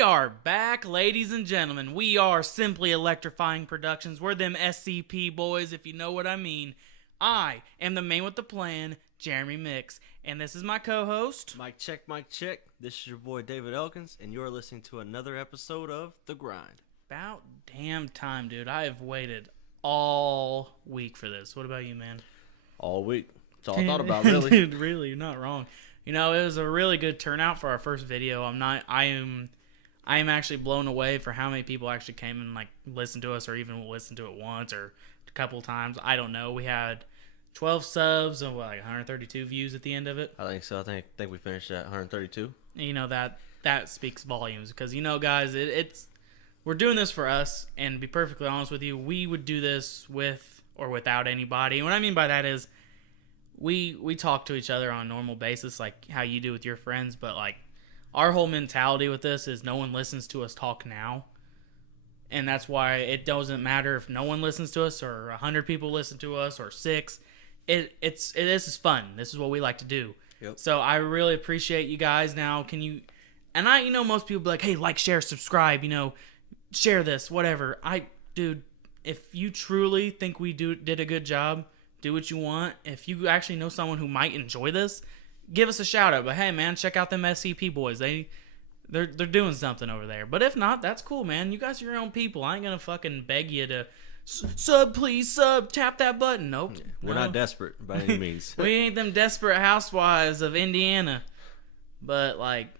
We are back, ladies and gentlemen. We are Simply Electrifying Productions. We're them SCP boys, if you know what I mean. I am the man with the plan, Jeremy Mix, and this is my co-host. Mic check, mic check. This is your boy David Elkins, and you're listening to another episode of The Grind. About damn time, dude. I have waited all week for this. What about you, man? All week. That's all I thought about, really. Dude, really, you're not wrong. You know, it was a really good turnout for our first video. I am actually blown away for how many people actually came and listened to us, or even listened to it once or a couple times. I don't know. We had 12 subs and 132 views at the end of it. I think so. I think we finished at 132. You know, that speaks volumes because, you know, guys, we're doing this for us, and to be perfectly honest with you, we would do this with or without anybody. And what I mean by that is we talk to each other on a normal basis like how you do with your friends, but our whole mentality with this is no one listens to us talk now. And that's why it doesn't matter if no one listens to us or 100 people listen to us or 6. This is fun. This is what we like to do. Yep. So I really appreciate you guys. Now, most people be like, hey, share, subscribe, share this, whatever. Dude, if you truly think we did a good job, do what you want. If you actually know someone who might enjoy this, give us a shout out. But hey, man, check out them SCP boys. They're doing something over there. But if not, that's cool, man. You guys are your own people. I ain't gonna fucking beg you to sub, please sub, tap that button. Nope. We're not desperate by any means. We ain't them desperate housewives of Indiana. But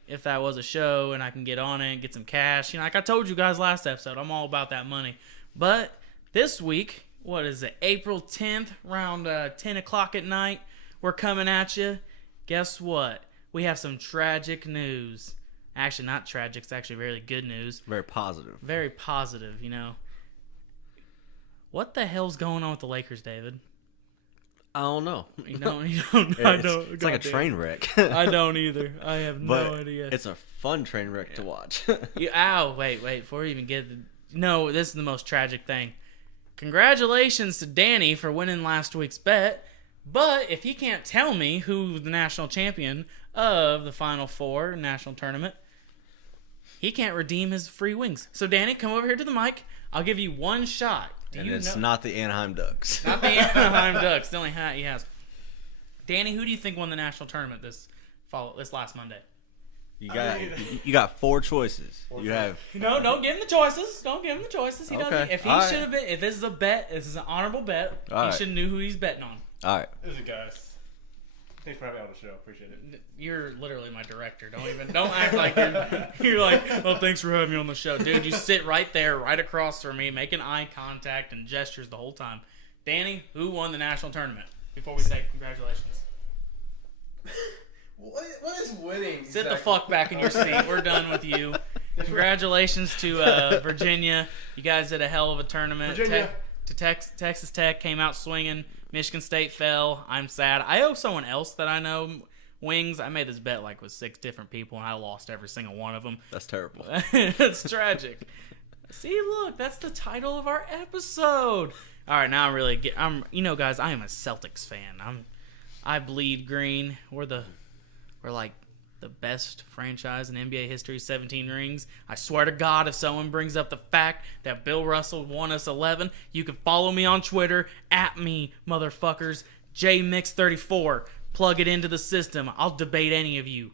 if that was a show and I can get on it and get some cash, like I told you guys last episode, I'm all about that money. But this week, what is it, April 10th, around 10 o'clock at night, we're coming at you. Guess what? We have some tragic news. Actually, not tragic. It's actually really good news. Very positive. Very positive, What the hell's going on with the Lakers, David? I don't know. You don't It's like a train wreck. I don't either. I have no idea. It's a fun train wreck to watch. Wait. Before we even get no, this is the most tragic thing. Congratulations to Danny for winning last week's bet. But if he can't tell me who the national champion of the Final Four national tournament, he can't redeem his free wings. So, Danny, come over here to the mic. I'll give you one shot. It's not the Anaheim Ducks. Not the Anaheim Ducks. The only hat he has. Danny, who do you think won the national tournament this last Monday? You got 4 choices. No, don't give him the choices. Don't give him the choices. He doesn't. If he should have been, if this is a bet, this is an honorable bet. He should have knew who he's betting on. All right. This is guys. Thanks for having me on the show. Appreciate it. You're literally my director. Don't act like you're like, oh, thanks for having me on the show, dude. You sit right there, right across from me, making eye contact and gestures the whole time. Danny, who won the national tournament? Before we say congratulations. What is winning? Sit the fuck back in your seat. We're done with you. Congratulations to Virginia. You guys did a hell of a tournament. Virginia. Texas Tech came out swinging. Michigan State fell. I'm sad. I owe someone else that I know wings. I made this bet with 6 different people, and I lost every single one of them. That's terrible. It's tragic. See, look, that's the title of our episode. All right, now guys, I am a Celtics fan. I bleed green. We're the best franchise in NBA history, 17 rings. I swear to God, if someone brings up the fact that Bill Russell won us 11, you can follow me on Twitter, @me, motherfuckers, JMix34. Plug it into the system. I'll debate any of you.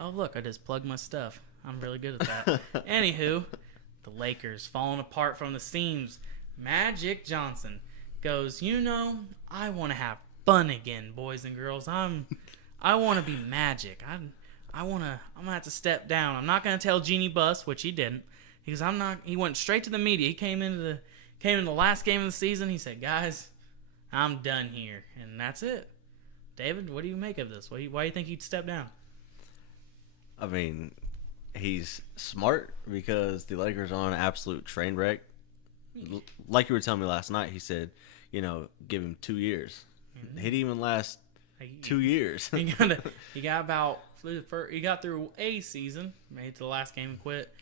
Oh, look, I just plugged my stuff. I'm really good at that. Anywho, the Lakers falling apart from the seams. Magic Johnson goes, I want to have fun again, boys and girls. I want to be Magic. I'm gonna have to step down. I'm not gonna tell Jeannie Buss, which he didn't, because he went straight to the media. He came in the last game of the season. He said, "Guys, I'm done here," and that's it. David, what do you make of this? Why do you think he'd step down? I mean, he's smart because the Lakers are on an absolute train wreck. Like you were telling me last night, he said, give him 2 years. Mm-hmm. He didn't even last 2 years. He got through a season, made it to the last game and quit.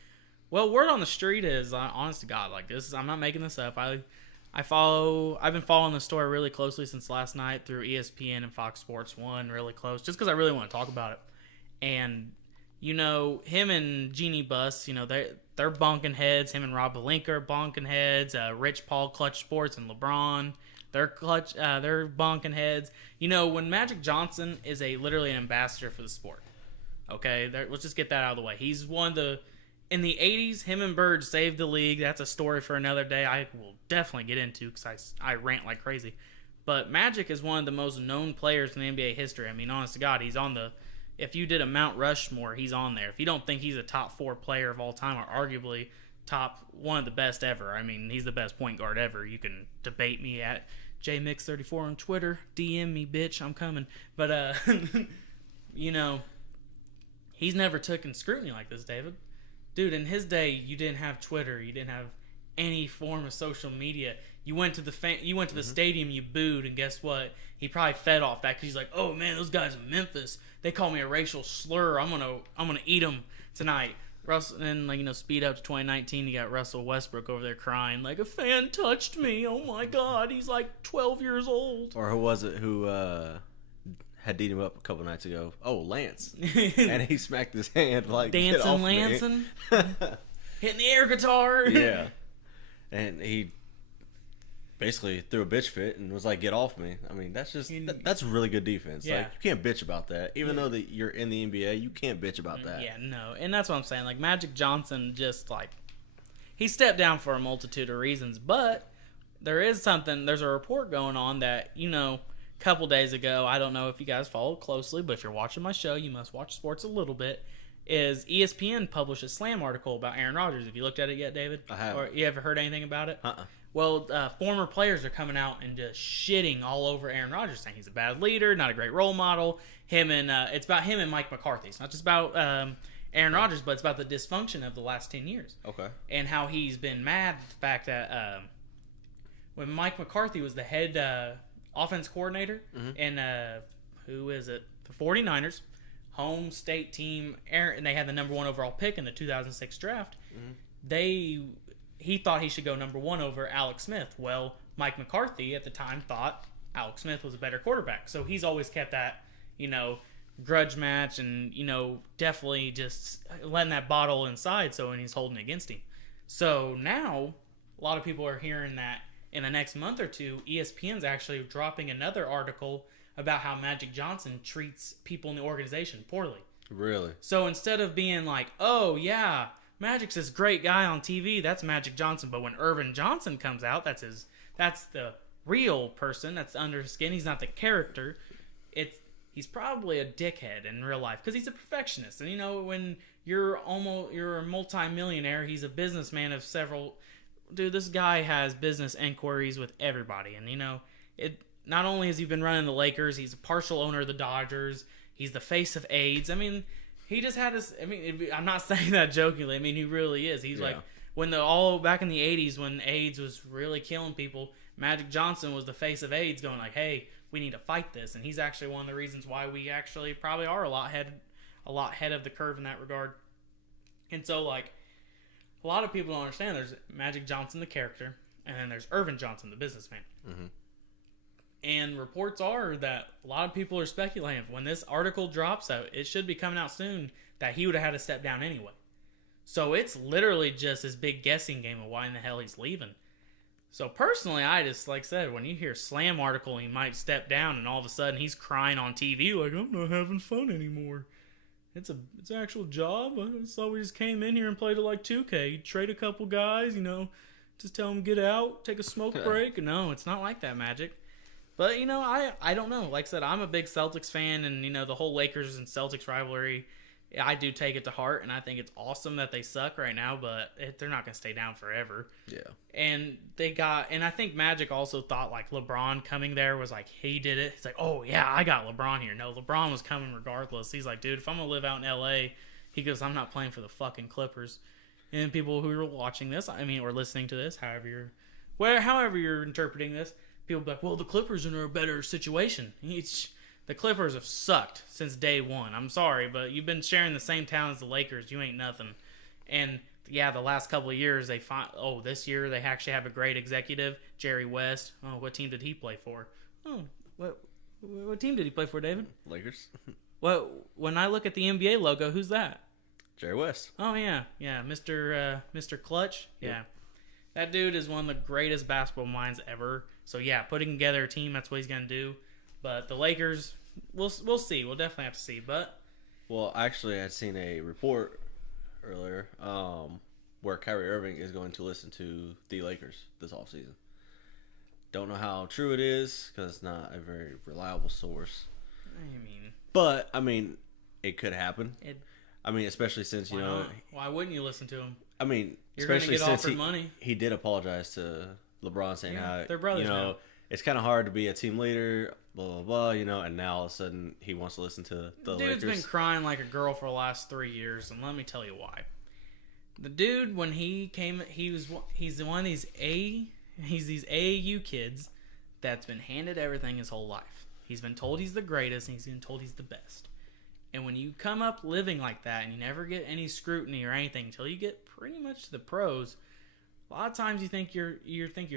Well, word on the street is, honest to God, I'm not making this up. I've been following the story really closely since last night through ESPN and Fox Sports 1 really close, just because I really want to talk about it. And you know, him and Jeannie Buss, you know, they're bonking heads. Him and Rob Pelinka are bonking heads. Rich Paul, Clutch Sports, and LeBron, they're bonking heads. You know, when Magic Johnson is literally an ambassador for the sport. Okay, let's just get that out of the way. He's one of the... In the 80s, him and Bird saved the league. That's a story for another day I will definitely get into because I rant like crazy. But Magic is one of the most known players in NBA history. I mean, honest to God, he's on the... If you did a Mount Rushmore, he's on there. If you don't think he's a top 4 player of all time, or arguably one of the best ever, I mean, he's the best point guard ever. You can debate me at JMix34 on Twitter. DM me, bitch. I'm coming. But, you know, he's never taken scrutiny like this, David. Dude, in his day, you didn't have Twitter. You didn't have any form of social media. You went to the stadium, you booed, and guess what? He probably fed off that because he's like, oh man, those guys in Memphis, they call me a racial slur. I'm gonna eat them tonight. Russell, and like, you know, speed up to 2019, you got Russell Westbrook over there crying like, a fan touched me. Oh my God, he's like 12 years old. Or who was it who had beat him up a couple nights ago? Oh, Lance. And he smacked his hand like, dancing, get off Lancing, me. hitting the air guitar. Yeah, and he basically threw a bitch fit and was like, get off me. I mean, that's really good defense. Yeah. Like, you can't bitch about that. Even though that you're in the NBA, you can't bitch about that. Yeah, no. And that's what I'm saying. Like, Magic Johnson just, like, he stepped down for a multitude of reasons. But there's a report going on that, you know, a couple days ago, I don't know if you guys follow closely, but if you're watching my show, you must watch sports a little bit, is ESPN published a Slam article about Aaron Rodgers. Have you looked at it yet, David? I haven't. Or you ever heard anything about it? Uh-uh. Well, former players are coming out and just shitting all over Aaron Rodgers, saying he's a bad leader, not a great role model. It's about him and Mike McCarthy. It's not just about Aaron Rodgers, but it's about the dysfunction of the last 10 years. Okay. And how he's been mad at the fact that when Mike McCarthy was the head offense coordinator, and who is it? The 49ers, home state team, and they had the number 1 overall pick in the 2006 draft. He thought he should go number 1 over Alex Smith. Well, Mike McCarthy at the time thought Alex Smith was a better quarterback. So he's always kept that, you know, grudge match and, you know, definitely just letting that bottle inside so when he's holding it against him. So now a lot of people are hearing that in the next month or two, ESPN's actually dropping another article about how Magic Johnson treats people in the organization poorly. Really? So instead of being like, oh yeah, Magic's this great guy on TV, that's Magic Johnson. But when Irvin Johnson comes out, that's the real person. That's under his skin. He's not the character. He's probably a dickhead in real life because he's a perfectionist. And you know, when you're a multi-millionaire, he's a businessman of several. Dude, this guy has business inquiries with everybody, and you know, not only has he been running the Lakers, he's a partial owner of the Dodgers. He's the face of AIDS. I mean, he just had his. I mean, I'm not saying that jokingly. I mean, he really is. He's like back in the '80s when AIDS was really killing people. Magic Johnson was the face of AIDS, going like, "Hey, we need to fight this," and he's actually one of the reasons why we actually probably are a lot ahead of the curve in that regard. And so, like, a lot of people don't understand. There's Magic Johnson, the character, and then there's Irvin Johnson, the businessman. Mm-hmm. And reports are that a lot of people are speculating when this article drops out, it should be coming out soon, that he would have had to step down anyway. So it's literally just this big guessing game of why in the hell he's leaving. So personally, I just, like I said, when you hear Slam article, he might step down and all of a sudden he's crying on TV like, I'm not having fun anymore. It's an actual job. I thought we just came in here and played it like 2K. Trade a couple guys, you know, just tell them get out, take a smoke break. No, it's not like that, Magic. But, you know, I don't know. Like I said, I'm a big Celtics fan, and, you know, the whole Lakers and Celtics rivalry, I do take it to heart, and I think it's awesome that they suck right now, but they're not going to stay down forever. Yeah. And I think Magic also thought, like, LeBron coming there was like, he did it. He's like, oh, yeah, I got LeBron here. No, LeBron was coming regardless. He's like, dude, if I'm going to live out in L.A., he goes, I'm not playing for the fucking Clippers. And people who are watching this, I mean, or listening to this, however you're interpreting this, people be like, well, the Clippers are in a better situation. The Clippers have sucked since day one. I'm sorry, but you've been sharing the same town as the Lakers. You ain't nothing. And, yeah, the last couple of years, this year they actually have a great executive, Jerry West. Oh, what team did he play for? Oh, what team did he play for, David? Lakers. Well, when I look at the NBA logo, who's that? Jerry West. Oh yeah, Mr. Clutch. Yeah, that dude is one of the greatest basketball minds ever. So yeah, putting together a team, that's what he's gonna do. But the Lakers, we'll see. We'll definitely have to see. But Well, actually, I'd seen a report earlier where Kyrie Irving is going to listen to the Lakers this offseason. Don't know how true it is because it's not a very reliable source. But I mean, it could happen. I mean, especially since why not? Why wouldn't you listen to him? I mean, You're gonna especially get since offered money. he did apologize to LeBron saying how they're brothers now. it's kind of hard to be a team leader, blah blah blah, and now all of a sudden he wants to listen to the Dude's Lakers. been crying like a girl for the last 3 years, and let me tell you why. The dude, when he came, he's one of these these AAU kids that's been handed everything his whole life. He's been told he's the greatest, and he's been told he's the best. And when you come up living like that, and you never get any scrutiny or anything until you get pretty much to the pros, a lot of times you think your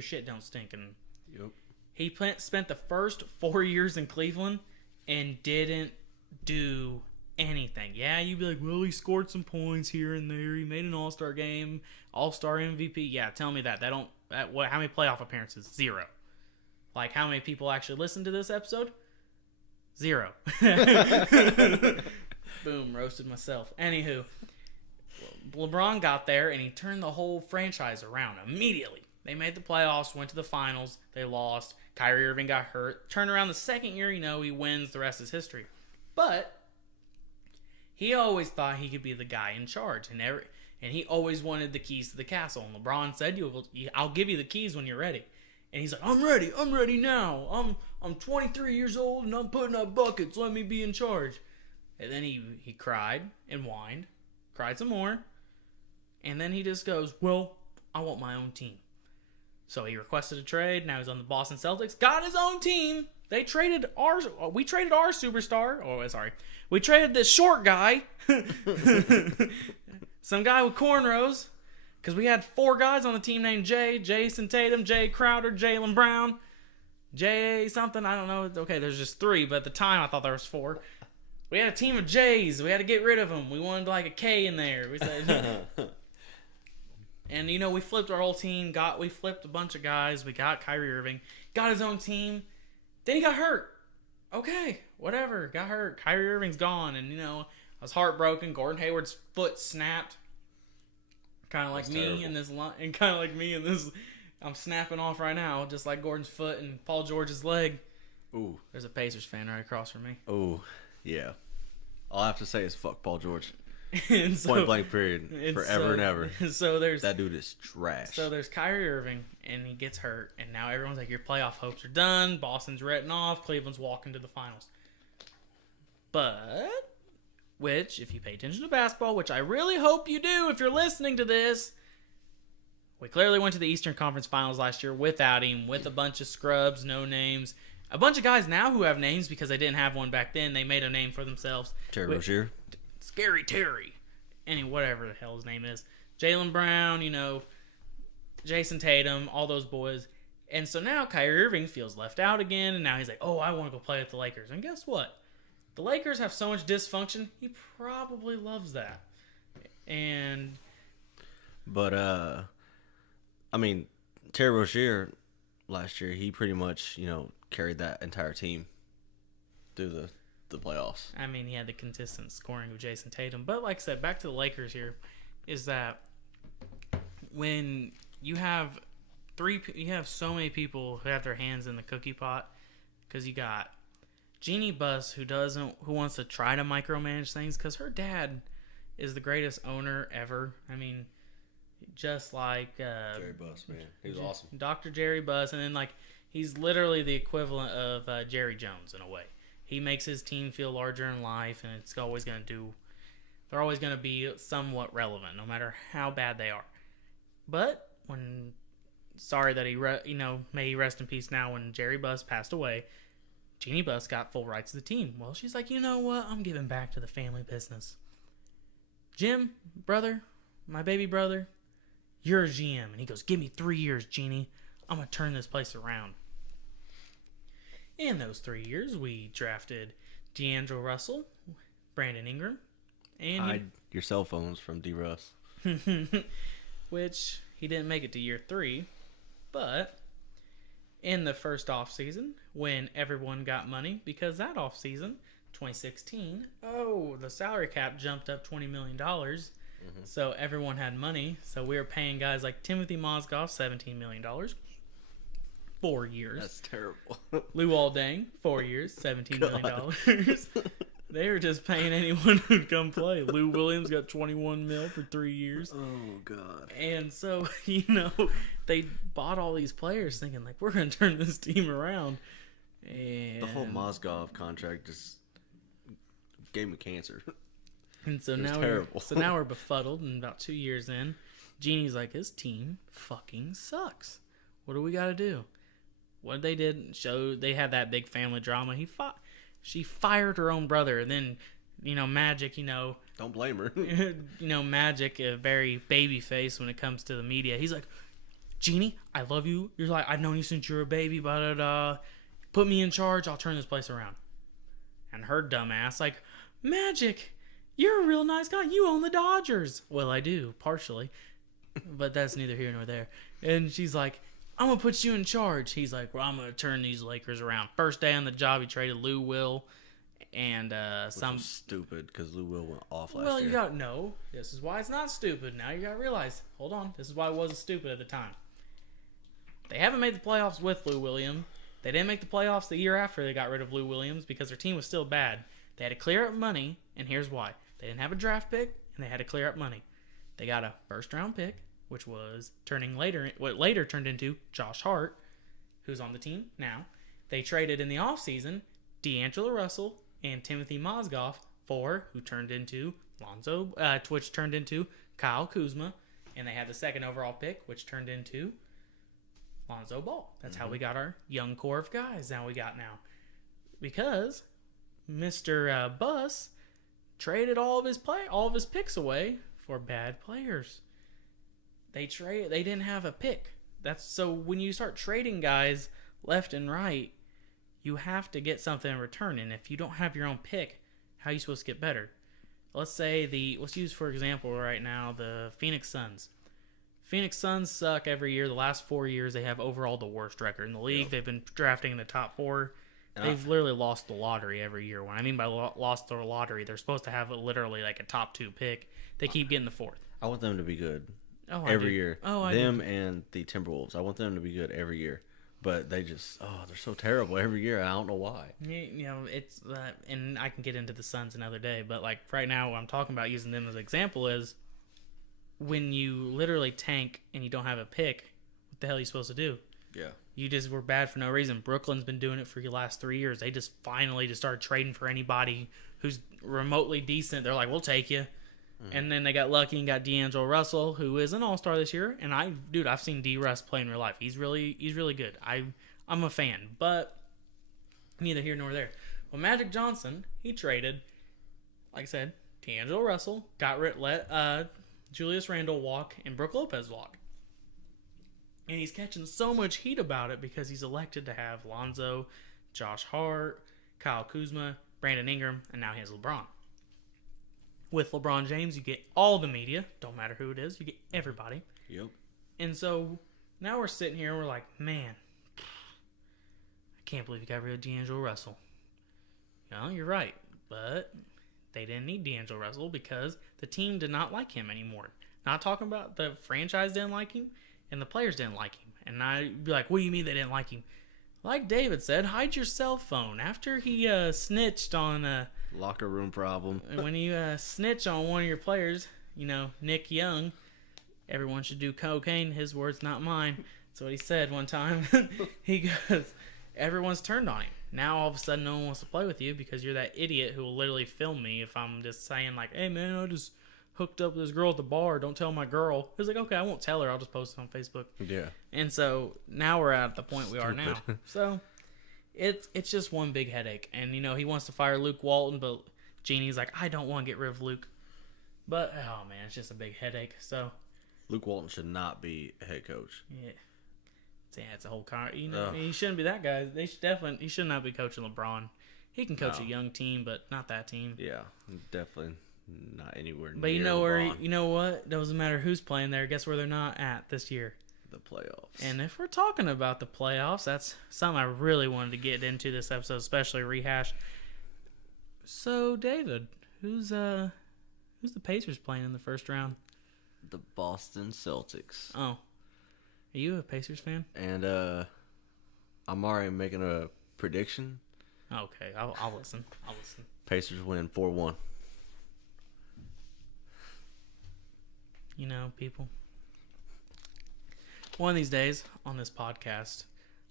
shit don't stink. And Yep. he spent the first 4 years in Cleveland and didn't do anything. Yeah, you'd be like, well, he scored some points here and there. He made an All-Star game, All-Star MVP. Yeah, tell me that. How many playoff appearances? 0. Like, how many people actually listened to this episode? 0. Boom, roasted myself. Anywho, LeBron got there and he turned the whole franchise around immediately. They made the playoffs, went to the finals, they lost. Kyrie Irving got hurt. Turned around the second year, he wins. The rest is history. But he always thought he could be the guy in charge, and he always wanted the keys to the castle. And LeBron said, "I'll give you the keys when you're ready." And he's like, "I'm ready now. I'm 23 years old and I'm putting up buckets. Let me be in charge." And then he cried and whined, cried some more, and then he just goes, "Well, I want my own team." So he requested a trade. Now he's on the Boston Celtics. Got his own team. We traded our superstar. Oh, sorry. We traded this short guy. Some guy with cornrows. Because we had 4 guys on the team named Jason Tatum, Jay Crowder, Jaylen Brown, Jay something. I don't know. Okay, there's just 3, but at the time I thought there was 4. We had a team of Jays. We had to get rid of them. We wanted like a K in there. We said... And, we flipped our whole team. We flipped a bunch of guys. We got Kyrie Irving. Got his own team. Then he got hurt. Okay, whatever. Got hurt. Kyrie Irving's gone. And, I was heartbroken. Gordon Hayward's foot snapped. Kind of like me in this... And kind of like me in this... I'm snapping off right now. Just like Gordon's foot and Paul George's leg. Ooh. There's a Pacers fan right across from me. Ooh, yeah. All I have to say is fuck Paul George. And so, Point blank period. Forever and ever. So there's that dude is trash. So there's Kyrie Irving, and he gets hurt, and now everyone's like, your playoff hopes are done. Boston's written off. Cleveland's walking to the finals. But, if you pay attention to basketball, which I really hope you do if you're listening to this, we clearly went to the Eastern Conference Finals last year without him, with a bunch of scrubs, no names. A bunch of guys now who have names because they didn't have one back then. They made a name for themselves. Terry Rozier. Scary Terry. Whatever the hell his name is. Jaylen Brown, Jason Tatum, all those boys. And so now Kyrie Irving feels left out again, and now he's like, oh, I want to go play with the Lakers. And guess what? The Lakers have so much dysfunction, he probably loves that. But, Terry Rozier last year, he pretty much, carried that entire team through the playoffs. He had the consistent scoring of Jason Tatum. But like I said, back to the Lakers here, is that when you have so many people who have their hands in the cookie pot, because you got Jeannie Buss who wants to try to micromanage things because her dad is the greatest owner ever. Just like Jerry Buss, man, he was awesome. Dr. Jerry Buss, and then he's literally the equivalent of Jerry Jones in a way. He makes his team feel larger in life, and they're always going to be somewhat relevant, no matter how bad they are. But sorry that may he rest in peace now. When Jerry Buss passed away, Jeannie Buss got full rights to the team. Well, she's like, you know what? I'm giving back to the family business. Jim, brother, my baby brother, you're a GM. And he goes, give me 3 years, Jeannie. I'm going to turn this place around. In those 3 years, we drafted D'Angelo Russell, Brandon Ingram, And Hide your cell phones from D. Russ. which he didn't make it to year 3, but in the first off season, when everyone got money, because that off season, 2016, the salary cap jumped up $20 million. So everyone had money. So we were paying guys like Timothy Mozgov $17 million. 4 years. That's terrible. Lou Aldang, 4 years, $17 million. They were just paying anyone who'd come play. Lou Williams got 21 mil for 3 years. Oh, God. And so, they bought all these players thinking, like, we're going to turn this team around. And The whole Mozgov contract just gave me cancer. And so It was now terrible. now we're befuddled, and about 2 years in, Jeannie's like, his team fucking sucks. What do we got to do? What they did show they had that big family drama. She fired her own brother, and then Magic, Don't blame her. Magic, a very baby face when it comes to the media. He's like, Jeannie, I love you. You're like, I've known you since you were a baby. Put me in charge. I'll turn this place around. And her dumb ass like, Magic, you're a real nice guy. You own the Dodgers. Well, I do, partially. But that's neither here nor there. And she's like, I'm going to put you in charge. He's like, well, I'm going to turn these Lakers around. First day on the job, he traded Lou Will and Which was stupid because Lou Will went off last Well, year. you got to know. This is why it's not stupid. Now you got to realize. Hold on. This is why it wasn't stupid at the time. They haven't made the playoffs with Lou Williams. They didn't make the playoffs the year after they got rid of Lou Williams because their team was still bad. They had to clear up money, and here's why. They didn't have a draft pick, and they had to clear up money. They got a first-round pick, which was what later turned into Josh Hart, who's on the team now. They traded in the offseason D'Angelo Russell and Timothy Mozgov for who turned into which turned into Kyle Kuzma, and they had the second overall pick, which turned into Lonzo Ball. That's how we got our young core of guys we got now. Because Mr. Buss traded all of his picks away for bad players. They didn't have a pick. So when you start trading guys left and right, you have to get something in return. And if you don't have your own pick, how are you supposed to get better? Let's use for example right now the Phoenix Suns. Phoenix Suns suck every year. The last 4 years they have overall the worst record in the league. Yep. They've been drafting in the top 4. They've literally lost the lottery every year. What I mean by lost the lottery, they're supposed to have literally like a top 2 pick. They keep getting the 4th. I want them to be good every year. And the Timberwolves. I want them to be good every year. But they just, they're so terrible every year. I don't know why. It's and I can get into the Suns another day. But like right now, what I'm talking about using them as an example is when you literally tank and you don't have a pick, what the hell are you supposed to do? Yeah. You just were bad for no reason. Brooklyn's been doing it for the last 3 years. They just finally started trading for anybody who's remotely decent. They're like, we'll take you. And then they got lucky and got D'Angelo Russell, who is an all-star this year. And I've seen D. Russ play in real life. He's really good. I'm a fan, but neither here nor there. Well, Magic Johnson, he traded, like I said, D'Angelo Russell, let Julius Randle walk and Brook Lopez walk. And he's catching so much heat about it because he's elected to have Lonzo, Josh Hart, Kyle Kuzma, Brandon Ingram, and now he has LeBron. With LeBron James, you get all the media. Don't matter who it is. You get everybody. Yep. And so now we're sitting here and we're like, man, I can't believe you got rid of D'Angelo Russell. You're right. But they didn't need D'Angelo Russell because the team did not like him anymore. Not talking about the franchise didn't like him and the players didn't like him. And I'd be like, what do you mean they didn't like him? Like David said, hide your cell phone. After he snitched on... locker room problem. When you snitch on one of your players, Nick Young, everyone should do cocaine. His words, not mine. That's what he said one time. He goes, everyone's turned on him. Now all of a sudden no one wants to play with you because you're that idiot who will literally film me if I'm just saying like, hey man, I just hooked up with this girl at the bar. Don't tell my girl. He's like, okay, I won't tell her. I'll just post it on Facebook. Yeah. And so now we're at the point we are now. So it's just one big headache. And, he wants to fire Luke Walton, but Jeannie's like, I don't want to get rid of Luke. But, oh, man, it's just a big headache. So Luke Walton should not be a head coach. Yeah. It's a whole car. He shouldn't be that guy. He should not be coaching LeBron. He can coach a young team, but not that team. Yeah, definitely not anywhere near But you know where? LeBron. You know what? Doesn't matter who's playing there. Guess where they're not at this year. The playoffs. And if we're talking about the playoffs, that's something I really wanted to get into this episode, especially rehash. So, David, who's the Pacers playing in the first round? The Boston Celtics. Oh, are you a Pacers fan? And I'm already making a prediction. Okay, I'll listen. Pacers win 4-1. You know, people. One of these days on this podcast,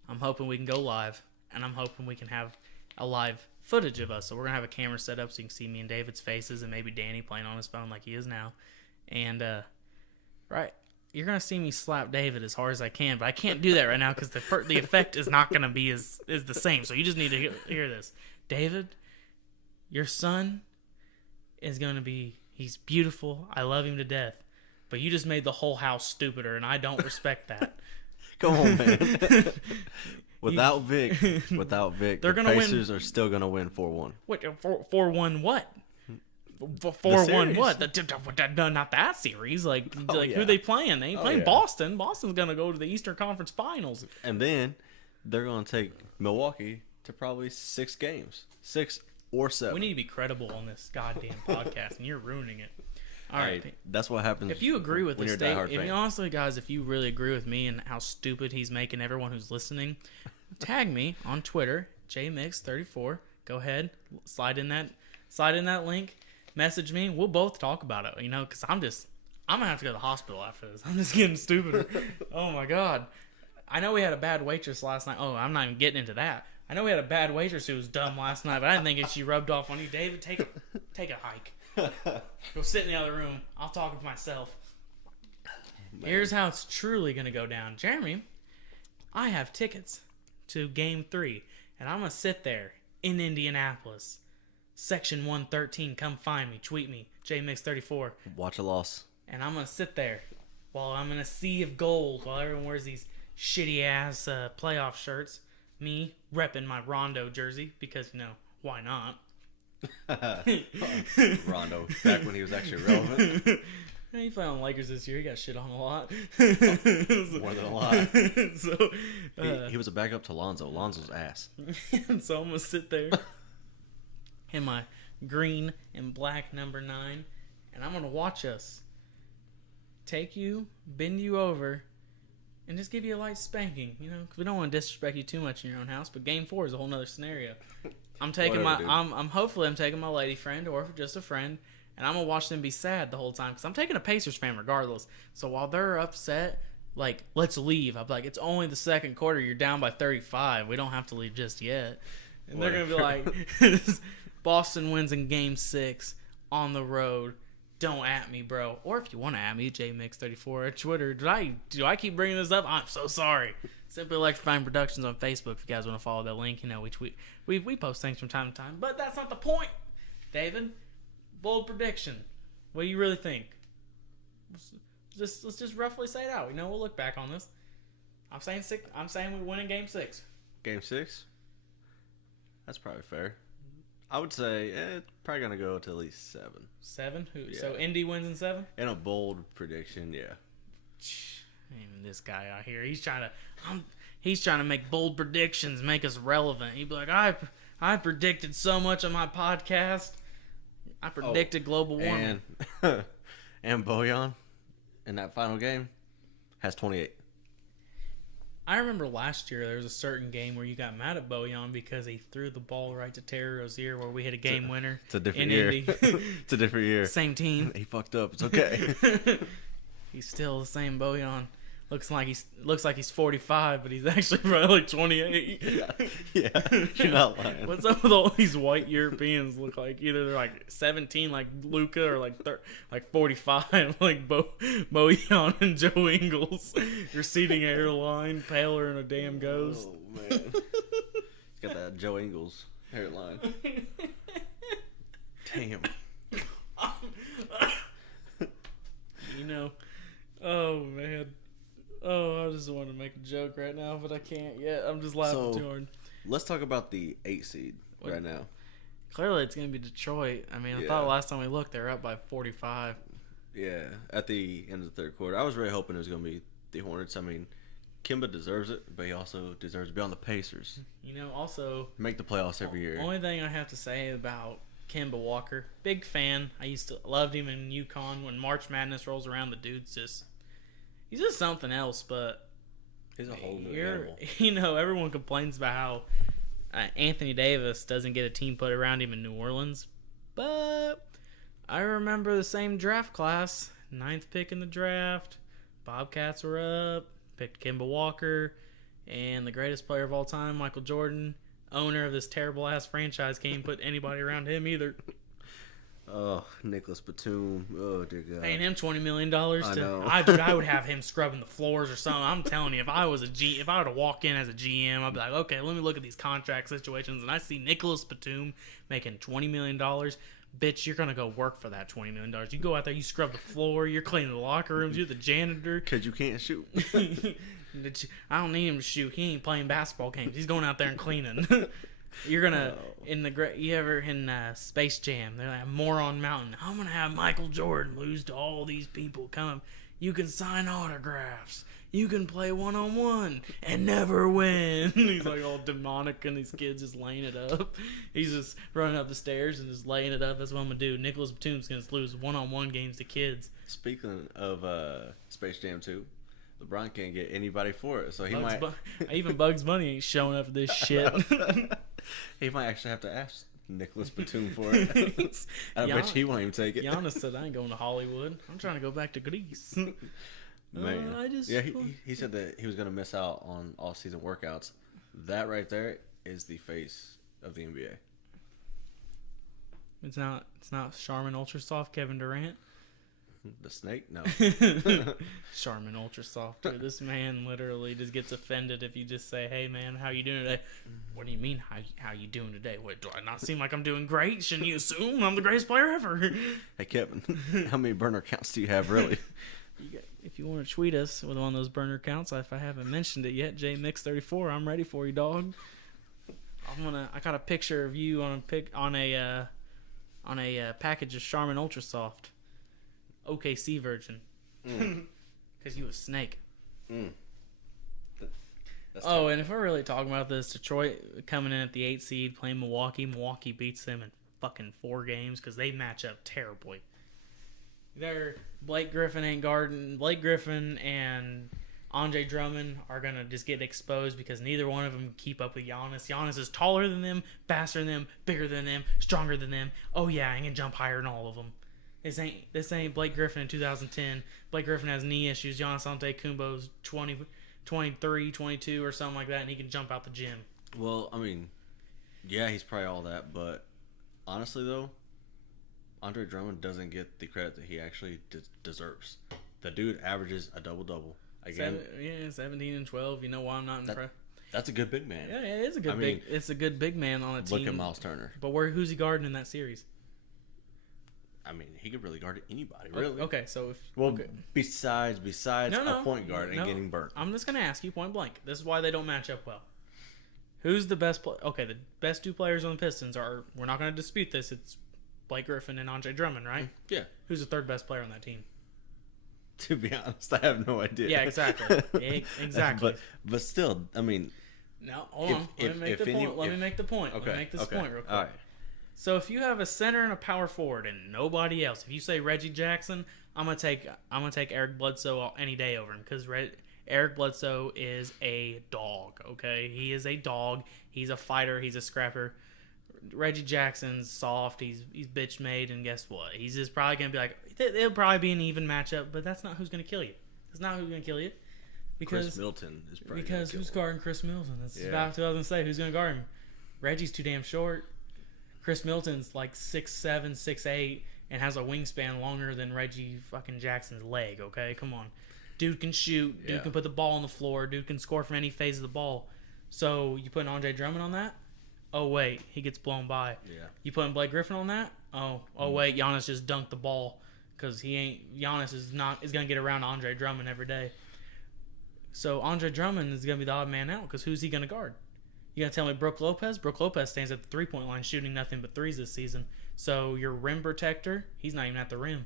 I'm hoping we can go live, and I'm hoping we can have a live footage of us. So we're gonna have a camera set up so you can see me and David's faces, and maybe Danny playing on his phone like he is now. And right, you're gonna see me slap David as hard as I can, but I can't do that right now because the effect is not gonna be is the same. So you just need to hear this, David. Your son is gonna be. He's beautiful. I love him to death. But you just made the whole house stupider, and I don't respect that. Come on, man. Without Vic, They're the gonna win. Pacers are still going to win 4-1. What 4-1 what? 4-1 series. what? Not that series. Like Oh, who yeah. they playing? They ain't playing yeah. Boston. Boston's gonna go to the Eastern Conference Finals. And then they're going to take Milwaukee to probably 6 games. 6 or 7. We need to be credible on this goddamn podcast, and you're ruining it. All right. Hey, that's what happens. If you agree with when this, you're a diehard if fan. you, honestly, guys, if you really agree with me and how stupid he's making everyone who's listening, tag me on Twitter, jmix34. Go ahead, slide in that link, message me. We'll both talk about it. You know, because I'm gonna have to go to the hospital after this. I'm just getting stupider. Oh my god. I know we had a bad waitress last night. Oh, I'm not even getting into that. I know we had a bad waitress who was dumb last night, but I didn't think she rubbed off on you. David, take a hike. Go sit in the other room. I'll talk with myself. Here's how it's truly going to go down. Jeremy, I have tickets to Game 3, and I'm going to sit there in Indianapolis. Section 113, come find me. Tweet me, jmix34. Watch a loss. And I'm going to sit there while I'm in a sea of gold while everyone wears these shitty-ass playoff shirts. Me repping my Rondo jersey because, you know, why not? Rondo, back when he was actually relevant. Yeah, he played on Lakers this year. He got shit on a lot. More than a lot. So, He was a backup to Lonzo. Lonzo's ass. so I'm gonna sit there in my green and black number 9, and I'm gonna watch us take you, bend you over, and just give you a light spanking. You know, because we don't want to disrespect you too much in your own house. But Game 4 is a whole nother scenario. I'm taking Whatever, dude. I'm hopefully I'm taking my lady friend or just a friend, and I'm gonna watch them be sad the whole time because I'm taking a Pacers fan regardless. So while they're upset, like, let's leave, I'm like, it's only the second quarter. You're down by 35. We don't have to leave just yet. And they're gonna be like, Boston wins in Game 6 on the road. Don't at me, bro. Or if you want to at me, jmix34 at Twitter. Do I keep bringing this up? I'm so sorry. Simply Electrifying Productions on Facebook. If you guys want to follow that link, you know we post things from time to time. But that's not the point, David. Bold prediction. What do you really think? Let's just roughly say it out. You know, we'll look back on this. I'm saying we win in Game 6. Game 6? That's probably fair. I would say it's probably going to go to at least 7. 7? Who? Yeah. So Indy wins in 7? In a bold prediction, yeah. Even this guy out here, he's trying to make bold predictions, make us relevant. He'd be like, I predicted so much on my podcast. I predicted global warming. And Bojan in that final game has 28. I remember last year there was a certain game where you got mad at Bojan because he threw the ball right to Terry Rozier where we hit a game winner. It's a different in year. Indy. It's a different year. Same team. He fucked up. It's okay. He's still the same Bojan. Looks like he's 45, but he's actually probably like 28. Yeah, you're not lying. What's up with all these white Europeans look like? Either they're like 17 like Luca or like 45 like Bojan and Joe Ingles. Receding hairline, paler than a damn ghost. Oh man, he's got that Joe Ingles hairline. Damn. You know, oh man. Oh, I just want to make a joke right now, but I can't yet. I'm just laughing too hard. Let's talk about the 8 seed right now. Clearly, it's going to be Detroit. I mean, I thought last time we looked, they were up by 45. Yeah, at the end of the third quarter. I was really hoping it was going to be the Hornets. I mean, Kimba deserves it, but he also deserves to be on the Pacers. You know, also... Make the playoffs every year. Only thing I have to say about Kemba Walker, big fan. I used to loved him in UConn. When March Madness rolls around, the dude's just... He's just something else, but... He's a whole new animal. You know, everyone complains about how Anthony Davis doesn't get a team put around him in New Orleans, but I remember the same draft class, 9th pick in the draft. Bobcats were up, picked Kemba Walker, and the greatest player of all time, Michael Jordan, owner of this terrible ass franchise, can't put anybody around him either. Oh, Nicholas Batum. Oh, dear God. Paying him $20 million I know. I would have him scrubbing the floors or something. I'm telling you, if I were to walk in as a GM, I'd be like, okay, let me look at these contract situations, and I see Nicholas Batum making $20 million. Bitch, you're gonna go work for that $20 million. You go out there, you scrub the floor, you're cleaning the locker rooms, you're the janitor. Because you can't shoot. I don't need him to shoot. He ain't playing basketball games. He's going out there and cleaning. You're gonna in Space Jam? They're like Moron Mountain. I'm gonna have Michael Jordan lose to all these people. Come, you can sign autographs. You can play 1-on-1 and never win. He's like all demonic, and these kids just laying it up. He's just running up the stairs and just laying it up. That's what I'm gonna do. Nicholas Batum's gonna lose 1-on-1 games to kids. Speaking of Space Jam 2, LeBron can't get anybody for it, so he even Bugs Bunny ain't showing up for this shit. He might actually have to ask Nicholas Batum for it. I bet he won't even take it. Giannis said, I ain't going to Hollywood. I'm trying to go back to Greece. Man. He said that he was going to miss out on off-season workouts. That right there is the face of the NBA. It's not Charmin Ultra Soft Kevin Durant. The snake? No. Charmin Ultra Soft, dude. This man literally just gets offended if you just say, hey, man, how you doing today? What do you mean, how you doing today? What, do I not seem like I'm doing great? Shouldn't you assume I'm the greatest player ever? Hey, Kevin, how many burner counts do you have, really? If you want to tweet us with one of those burner counts, if I haven't mentioned it yet, JMix34, I'm ready for you, dog. I got a picture of you on a package of Charmin Ultra Soft. OKC virgin. Because you a snake. And if we're really talking about this, Detroit coming in at the 8th seed, playing Milwaukee. Milwaukee beats them in fucking 4 games because they match up terribly. Blake Griffin and Andre Drummond are going to just get exposed because neither one of them can keep up with Giannis. Giannis is taller than them, faster than them, bigger than them, stronger than them. Oh yeah, I can jump higher than all of them. This ain't Blake Griffin in 2010. Blake Griffin has knee issues. Giannis Antetokounmpo's 23, 22 or something like that, and he can jump out the gym. Well, I mean, yeah, he's probably all that, but honestly, though, Andre Drummond doesn't get the credit that he actually deserves. The dude averages a double-double. Again, 17 and 12. You know why I'm not impressed? That's a good big man. Yeah, it is a good it's a good big man on a team. Look at Miles Turner. But who's he guarding in that series? I mean, he could really guard anybody, really. Okay, so besides a point guard and getting burnt. I'm just gonna ask you point blank. This is why they don't match up well. Who's the best player? Okay, the best 2 players on the Pistons are. We're not gonna dispute this. It's Blake Griffin and Andre Drummond, right? Yeah. Who's the 3rd best player on that team? To be honest, I have no idea. Yeah, exactly. Exactly. But still, I mean. No, hold on. Let me make the point. Let me make the point. Okay. Let me make this point real quick. All right. So if you have a center and a power forward and nobody else, if you say Reggie Jackson, I'm gonna take Eric Bledsoe any day over him because Eric Bledsoe is a dog. Okay, he is a dog. He's a fighter. He's a scrapper. Reggie Jackson's soft. He's bitch made, and guess what? He's just probably gonna be like it'll probably be an even matchup, but that's not who's gonna kill you. That's not who's gonna kill you. Because Chris Middleton is probably who's guarding Chris Middleton? That's about what I was gonna say. Who's gonna guard him? Reggie's too damn short. Chris Middleton's like 6'7", 6'8", and has a wingspan longer than Reggie fucking Jackson's leg, okay? Come on. Dude can shoot. Dude can put the ball on the floor. Dude can score from any phase of the ball. So you putting Andre Drummond on that? Oh, wait. He gets blown by. Yeah. You putting Blake Griffin on that? Oh, wait. Giannis just dunked the ball because Giannis is going to get around Andre Drummond every day. So Andre Drummond is going to be the odd man out because who's he going to guard? You gonna tell me Brooke Lopez? Brooke Lopez stands at the 3-point line shooting nothing but threes this season. So your rim protector, he's not even at the rim.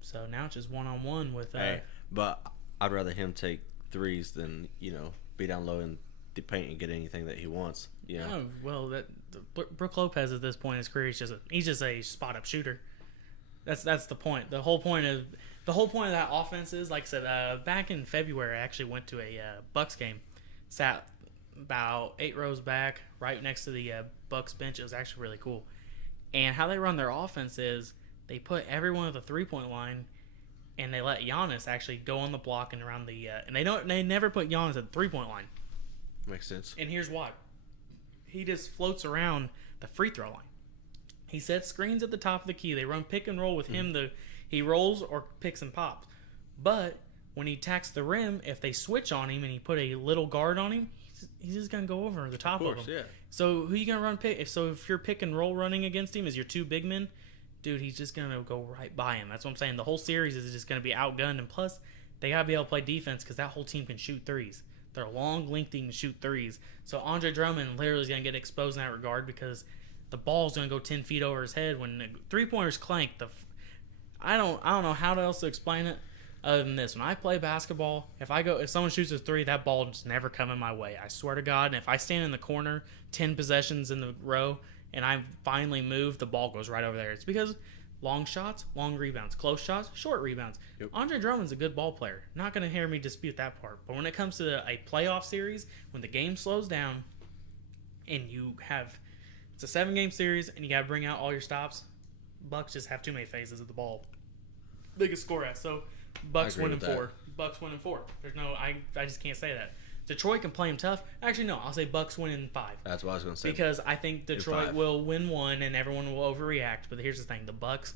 So now it's just one-on-one with. Hey, but I'd rather him take threes than be down low in the paint and get anything that he wants. Oh well, Brooke Lopez at this point in his career is he's just a spot-up shooter. That's the point. The whole point of that offense is, like I said, back in February, I actually went to a Bucks game. Sat about 8 rows back, right next to the Bucks bench. It was actually really cool. And how they run their offense is they put everyone at the 3-point line, and they let Giannis actually go on the block and around the and they never put Giannis at the 3-point line. Makes sense. And here's why. He just floats around the free throw line. He sets screens at the top of the key. They run pick and roll with him. He rolls or picks and pops. But when he attacks the rim, if they switch on him and he put a little guard on him, he's just gonna go over the top of him. Yeah. So who you gonna run pick? If you're pick and roll running against him as your two big men, dude, he's just gonna go right by him. That's what I'm saying. The whole series is just gonna be outgunned, and plus they gotta be able to play defense because that whole team can shoot threes. They're long, lengthy, and shoot threes. So Andre Drummond literally is gonna get exposed in that regard because the ball's gonna go 10 feet over his head when the 3-pointers clank. I don't know how else to explain it other than this. When I play basketball, if someone shoots a 3, that ball just never coming my way. I swear to God. And if I stand in the corner 10 possessions in the row and I finally move, the ball goes right over there. It's because long shots, long rebounds, close shots, short rebounds. Yep. Andre Drummond's a good ball player. Not gonna hear me dispute that part. But when it comes to a playoff series, when the game slows down and it's a 7-game series and you gotta bring out all your stops, Bucks just have too many phases of the ball. They can score at. So Bucks win in 4. Bucks win in 4. There's no I just can't say that. Detroit can play them tough. Actually, no. I'll say Bucks win in 5. That's what I was going to say. Because I think Detroit will win 1 and everyone will overreact. But here's the thing: the Bucks,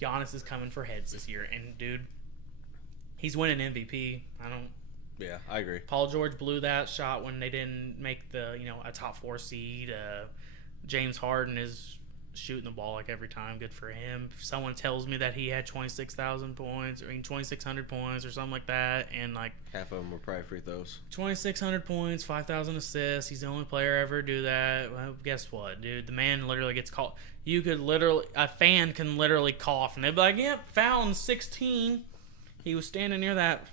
Giannis is coming for heads this year, and dude, he's winning MVP. Yeah, I agree. Paul George blew that shot when they didn't make the a top 4 seed. James Harden is shooting the ball like every time. Good for him. If someone tells me that he had 26,000 points, 2,600 points or something like that, and like half of them were probably free throws. 2,600 points, 5,000 assists. He's the only player ever to do that. Well, guess what, dude? The man literally gets called. A fan can literally cough, and they'd be like, "Yep, foul in 16." He was standing near that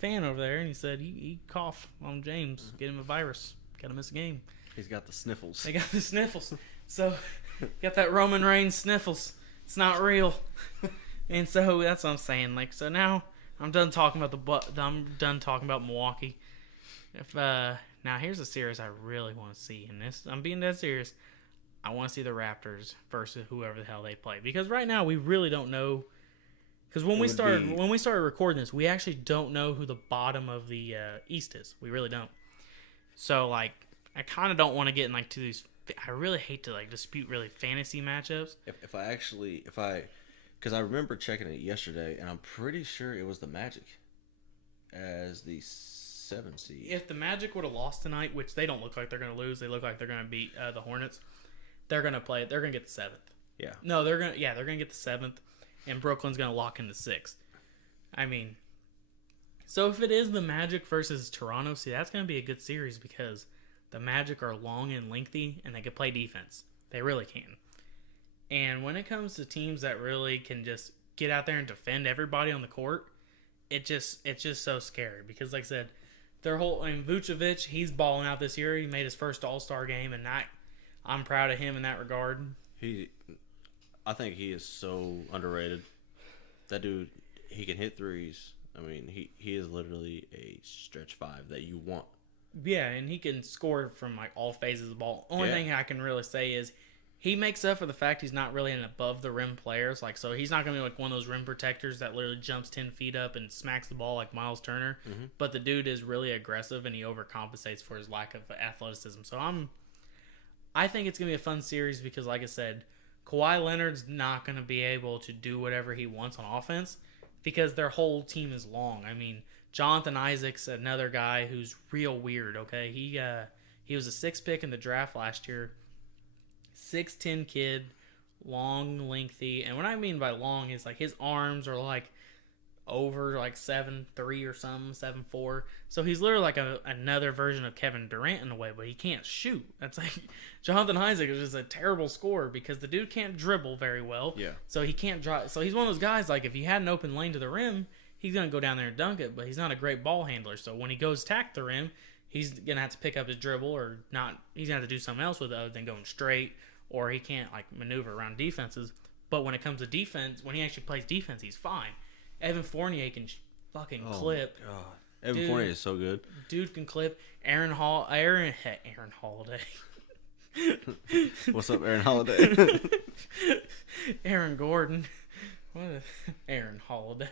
fan over there, and he said he coughed on James, get him a virus, got to miss a game. He's got the sniffles. They got the sniffles. So, got that Roman Reigns sniffles. It's not real. And so that's what I'm saying. Like, so now I'm done talking about I'm done talking about Milwaukee. Now here's a series I really want to see. And this, I'm being dead serious. I want to see the Raptors versus whoever the hell they play, because right now we really don't know. Because when we started recording this, we actually don't know who the bottom of the East is. We really don't. So like, I kind of don't want to get in like to these. I really hate to like dispute really fantasy matchups. Because I remember checking it yesterday, and I'm pretty sure it was the Magic as the 7 seed. If the Magic would have lost tonight, which they don't look like they're going to lose, they look like they're going to beat the Hornets. They're going to play. They're going to get the 7th. Yeah. No, they're going to get the 7th, and Brooklyn's going to lock in the 6th. I mean, so if it is the Magic versus Toronto, see, that's going to be a good series because the Magic are long and lengthy, and they can play defense. They really can. And when it comes to teams that really can just get out there and defend everybody on the court, it's just so scary. Because, like I said, Vucevic, he's balling out this year. He made his first All-Star game, and I'm proud of him in that regard. I think he is so underrated. That dude, he can hit threes. I mean, he is literally a stretch 5 that you want. Yeah, and he can score from like all phases of the ball. Only thing I can really say is he makes up for the fact he's not really an above the rim player. So he's not gonna be like one of those rim protectors that literally jumps 10 feet up and smacks the ball like Miles Turner. Mm-hmm. But the dude is really aggressive and he overcompensates for his lack of athleticism. So I think it's gonna be a fun series because, like I said, Kawhi Leonard's not gonna be able to do whatever he wants on offense because their whole team is long. I mean, Jonathan Isaac's another guy who's real weird, okay? He was a 6th pick in the draft last year. 6'10" kid, long, lengthy. And what I mean by long is like his arms are like over like 7-3 or something, 7-4. So he's literally like another version of Kevin Durant in a way, but he can't shoot. That's like Jonathan Isaac is just a terrible scorer because the dude can't dribble very well. Yeah. So he can't drive. So he's one of those guys like if he had an open lane to the rim, he's gonna go down there and dunk it. But he's not a great ball handler. So when he goes tack the rim, he's gonna have to pick up his dribble or not. He's gonna have to do something else with it other than going straight, or he can't like maneuver around defenses. But when it comes to defense, when he actually plays defense, he's fine. Evan Fournier can fucking clip. God. Evan Fournier is so good. Dude can clip. Aaron Holiday. What's up, Aaron Holiday? Aaron Gordon. Aaron Holiday.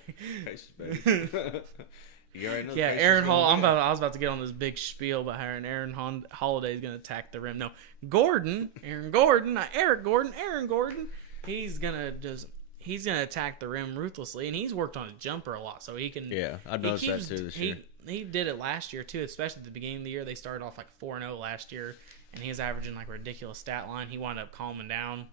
You already know Yeah, Aaron Holiday. I was about to get on this big spiel about how Aaron Holiday is going to attack the rim. No, Aaron Gordon, not Eric Gordon. Aaron Gordon. He's gonna attack the rim ruthlessly, and he's worked on his jumper a lot, so he can. Yeah, I noticed that too this year. He did it last year too, especially at the beginning of the year. They started off like 4-0 last year, and he was averaging like a ridiculous stat line. He wound up calming down,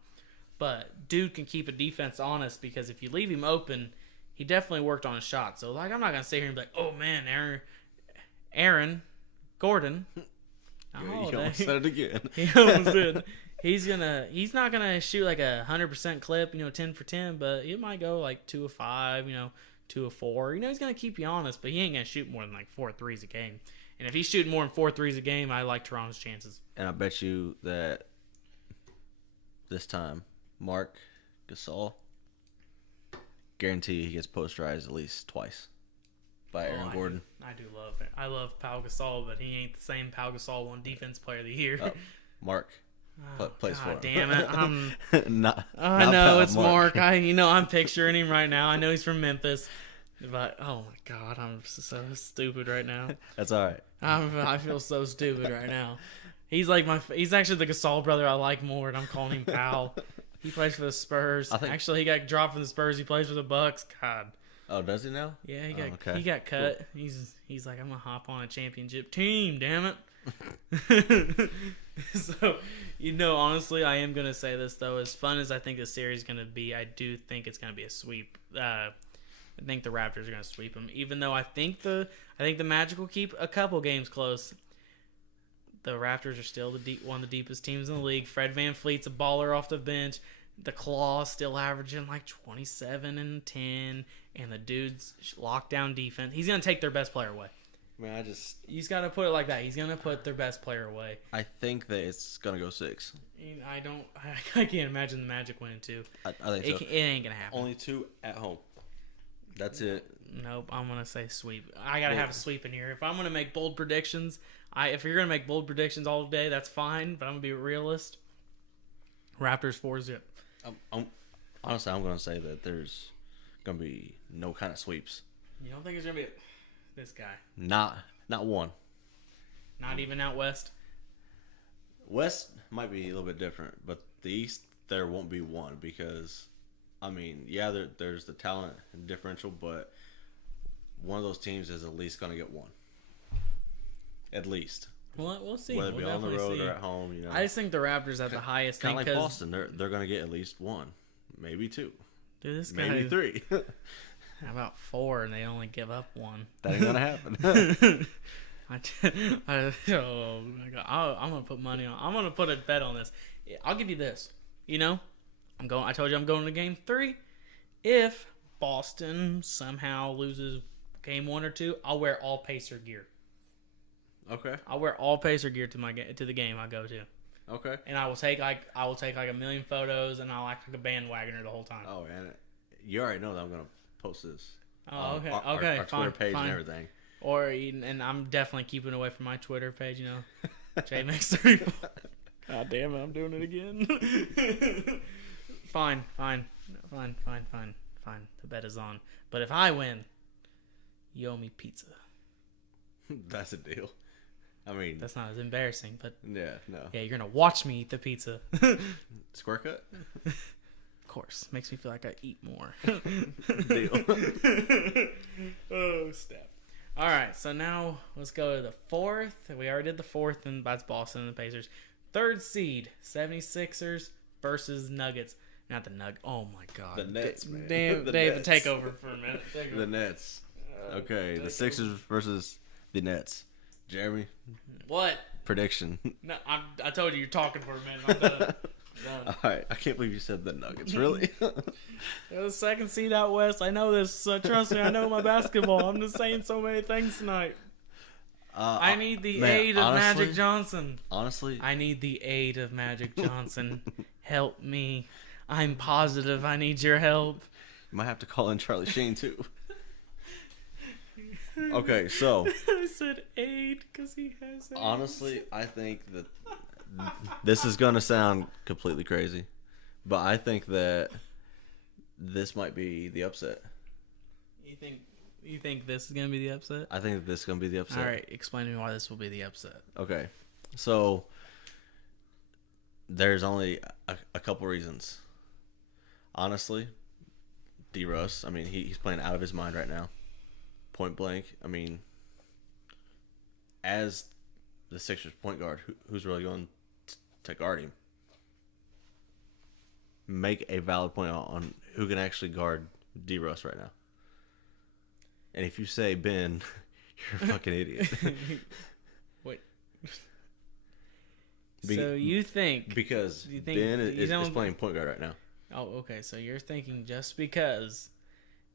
but dude can keep a defense honest because if you leave him open, he definitely worked on his shot. So like, I'm not gonna sit here and be like, oh man, Aaron Gordon. You almost said it again. He almost did. He's not gonna shoot like 100% clip, 10 for 10, but it might go like 2 of 5, 2 of 4. He's gonna keep you honest, but he ain't gonna shoot more than like 4 threes a game. And if he's shooting more than 4 threes a game, I like Toronto's chances. And I bet you that this time, Marc Gasol, guarantee he gets posterized at least twice by Aaron Gordon. I do love it. I love Pau Gasol, but he ain't the same Pau Gasol won Defense Player of the Year. Mark. Plays for him. Damn it! I know it's Mark. I'm picturing him right now. I know he's from Memphis, but oh my god, I'm so stupid right now. That's all right. I feel so stupid right now. He's like he's actually the Gasol brother I like more, and I'm calling him Pal. He plays for the Spurs. Actually, he got dropped from the Spurs. He plays for the Bucks. God. Oh, does he now? Yeah, he got cut. Cool. He's like, I'm gonna hop on a championship team. Damn it. So, honestly, I am gonna say this though. As fun as I think this series is gonna be, I do think it's gonna be a sweep. I think the Raptors are gonna sweep them, even though I think the Magic will keep a couple games close. The Raptors are still one of the deepest teams in the league. Fred VanVleet's a baller off the bench. The Claw still averaging like 27 and 10, and the dude's lockdown defense. He's gonna take their best player away. Man, he's got to put it like that. He's gonna put their best player away. I think that it's gonna go 6. I can't imagine the Magic winning 2. I think so. It ain't gonna happen. Only 2 at home. That's it. Nope. I'm gonna say sweep. I gotta have a sweep in here. If I'm gonna make bold predictions, if you're gonna make bold predictions all day, that's fine. But I'm gonna be a realist. Raptors 4-0. Honestly, I'm gonna say that there's gonna be no kind of sweeps. You don't think it's gonna be this guy? Not one. Not even out west. West might be a little bit different, but the East there won't be one because, there's the talent differential, but one of those teams is at least gonna get one. At least. Well, we'll see. Whether it be on the road or at home, I just think the Raptors have the highest. Kind of like Boston, they're gonna get at least 1, maybe 2, dude, this guy, maybe 3. How about 4 and they only give up 1? That ain't gonna happen. Oh my God. I'm gonna put money on. I'm gonna put a bet on this. I'll give you this. I told you I'm going to game 3. If Boston somehow loses game 1 or 2, I'll wear all Pacer gear. Okay. I'll wear all Pacer gear to the game I go to. Okay. And I will take like a million photos, and I'll act like a bandwagoner the whole time. Oh, and you already know that I'm gonna post this. Oh, okay. Our Twitter page and everything. And I'm definitely keeping away from my Twitter page. JMix34. God damn it! I'm doing it again. Fine. The bet is on. But if I win, you owe me pizza. That's a deal. That's not as embarrassing, but yeah, no. Yeah, you're gonna watch me eat the pizza. Square cut. Of course, makes me feel like I eat more. Deal. Oh, snap. All right, so now let's go to the 4th. We already did the 4th, and that's Boston and the Pacers. 3rd seed, 76ers versus Nuggets. Not the Nug. Oh my God. The Nets, man. Damn, The Dave, Nets. take over for a minute. Take The over. Nets. Okay, take the Sixers versus the Nets. Jeremy, What? prediction. No, I told you you're talking for a minute. I'm done. All right, I can't believe you said the Nuggets. Really? They're the second seed out west. I know this. Trust me, I know my basketball. I'm just saying so many things tonight. I need the aid of honestly, Magic Johnson. Honestly, I need the aid of Magic Johnson. Help me. I'm positive I need your help. you might have to call in Charlie Sheen too. Okay, so I said aid because he has AIDS. honestly, I think that this is gonna sound completely crazy, but I think that this might be the upset. You think this is gonna be the upset? I think that this is gonna be the upset. All right, explain to me why this will be the upset. Okay, so there's only a couple reasons. Honestly, D. Russ. I mean, he's playing out of his mind right now. Point blank. I mean, as the Sixers point guard, who's really going to guard him? Make a valid point on who can actually guard D. Russ right now. And if you say Ben, you're a fucking idiot. Wait. Be- So you think? Because You think- Ben you is don't- playing point guard right now. Oh, okay. So you're thinking just because.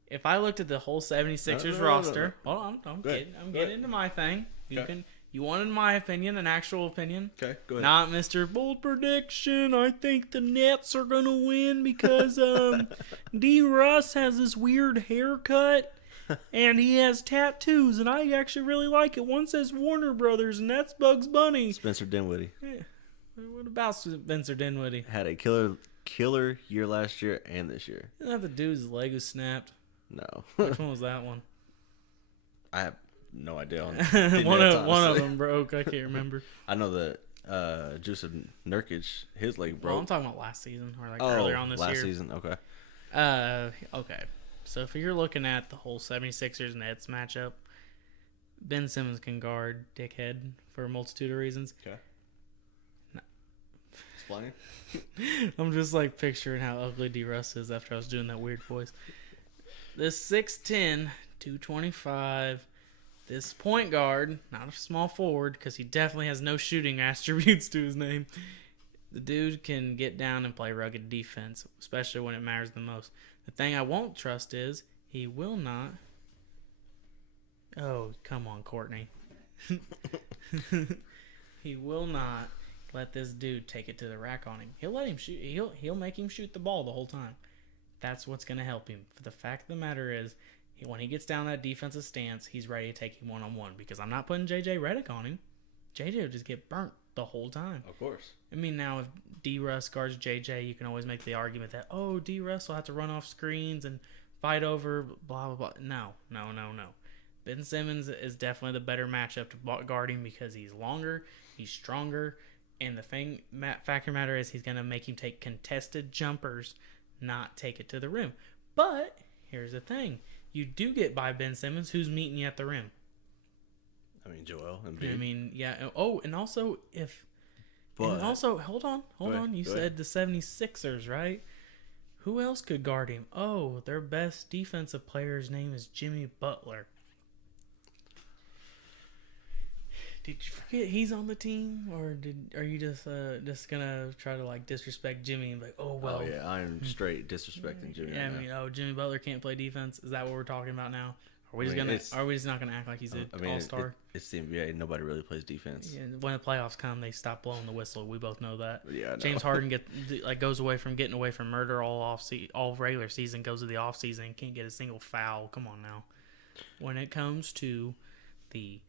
If I looked at the whole 76ers No. roster, hold on, I'm Go ahead. getting, I'm Go getting ahead. into my thing. You Okay. can, you wanted my opinion, an actual opinion. Okay, go ahead. Not Mr. Bold Prediction. I think the Nets are gonna win because D. Russ has this weird haircut and he has tattoos, and I actually really like it. One says Warner Brothers, and that's Bugs Bunny. Spencer Dinwiddie Yeah. What about Spencer Dinwiddie? had a killer year last year and this year. Didn't have the dude's leg was snapped. No, Which one was that one? I have no idea. On one Nets, of honestly. them broke. I can't remember. I know that Jusuf Nurkic, his leg Well, I'm broke. talking about last season or like earlier on this last year. season. Okay. Okay. So if you're looking at the whole 76ers Nets matchup, Ben Simmons can guard Dickhead for a multitude of reasons. Okay. Explain. I'm just like picturing how ugly D. Russ is after I was doing that weird voice. This 6'10", 225, this point guard, not a small forward because he definitely has no shooting attributes to his name. The dude can get down and play rugged defense, especially when it matters the most. The thing I won't trust is he will not. Oh, come on, Courtney. He will not let this dude take it to the rack on him. He'll let him shoot. He'll make him shoot the ball the whole time. That's what's going to help him. The fact of the matter is, when he gets down that defensive stance, he's ready to take him one-on-one because I'm not putting J.J. Redick on him. J.J. will just get burnt the whole time. Of course. I mean, now if D. Russ guards J.J., you can always make the argument that, oh, D. Russ will have to run off screens and fight over blah, blah, blah. No. Ben Simmons is definitely the better matchup to guard him because he's longer, he's stronger, and the fact of the matter is he's going to make him take contested jumpers, not take it to the rim. But here's the thing. You do get by Ben Simmons, who's meeting you at the rim. I mean, Joel Embiid. I mean, yeah. Oh, and also But and also, hold on. ahead, You go said ahead. the 76ers, right? Who else could guard him? Oh, their best defensive player's name is Jimmy Butler. Did you forget he's on the team, or are you just gonna try to like disrespect Jimmy and be like, oh well? oh yeah, I'm straight disrespecting Jimmy. Yeah, right I now. mean, oh, Jimmy Butler can't play defense. Is that what we're talking about now? Are we I just mean, gonna? it's- Are we just not gonna act like he's an I mean, all-star? it's the NBA. Nobody really plays defense. Yeah, when the playoffs come, they stop blowing the whistle. We both know that. Yeah, I know. James Harden goes away from getting away from murder all regular season, goes to the off season, and can't get a single foul. Come on now. When it comes to the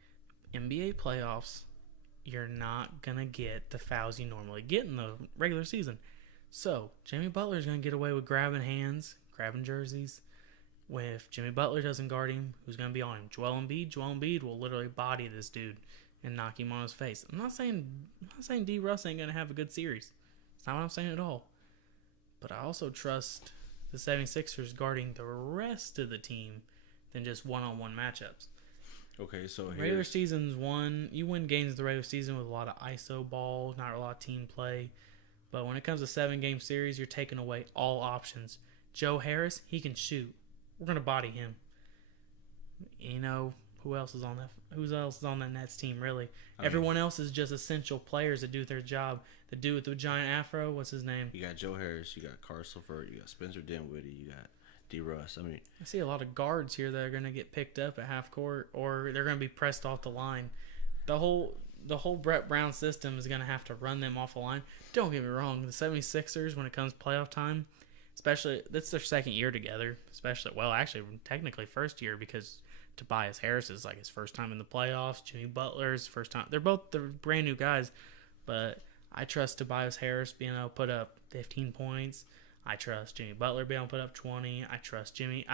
NBA playoffs, you're not gonna get the fouls you normally get in the regular season. So Jimmy Butler's gonna get away with grabbing hands, grabbing jerseys. If Jimmy Butler doesn't guard him, who's going to be on him? Joel Embiid? Joel Embiid will literally body this dude and knock him on his face. I'm not saying D. Russ ain't going to have a good series. It's not what I'm saying at all. But I also trust the 76ers guarding the rest of the team than just one-on-one matchups. Okay, so Regular here's season's you win games in the regular season with a lot of ISO ball, not a lot of team play. But when it comes to 7-game series, you're taking away all options. Joe Harris, he can shoot. We're gonna body him. You know who else is on that? Who else is on that Nets team? Really, everyone else is just essential players that do their job. The dude with the giant afro, what's his name? You got Joe Harris, you got Caris LeVert, you got Spencer Dinwiddie, you got D. Russ. I mean, I see a lot of guards here that are gonna get picked up at half court, or they're gonna be pressed off the line. The whole Brett Brown system is gonna have to run them off the line. Don't get me wrong, the 76ers, when it comes playoff time, especially that's their second year together. Especially, well, actually, technically first year because Tobias Harris is like his first time in the playoffs. Jimmy Butler's first time. They're brand new guys, but I trust Tobias Harris being able to put up 15 points. I trust Jimmy Butler being able to put up 20. I trust JJ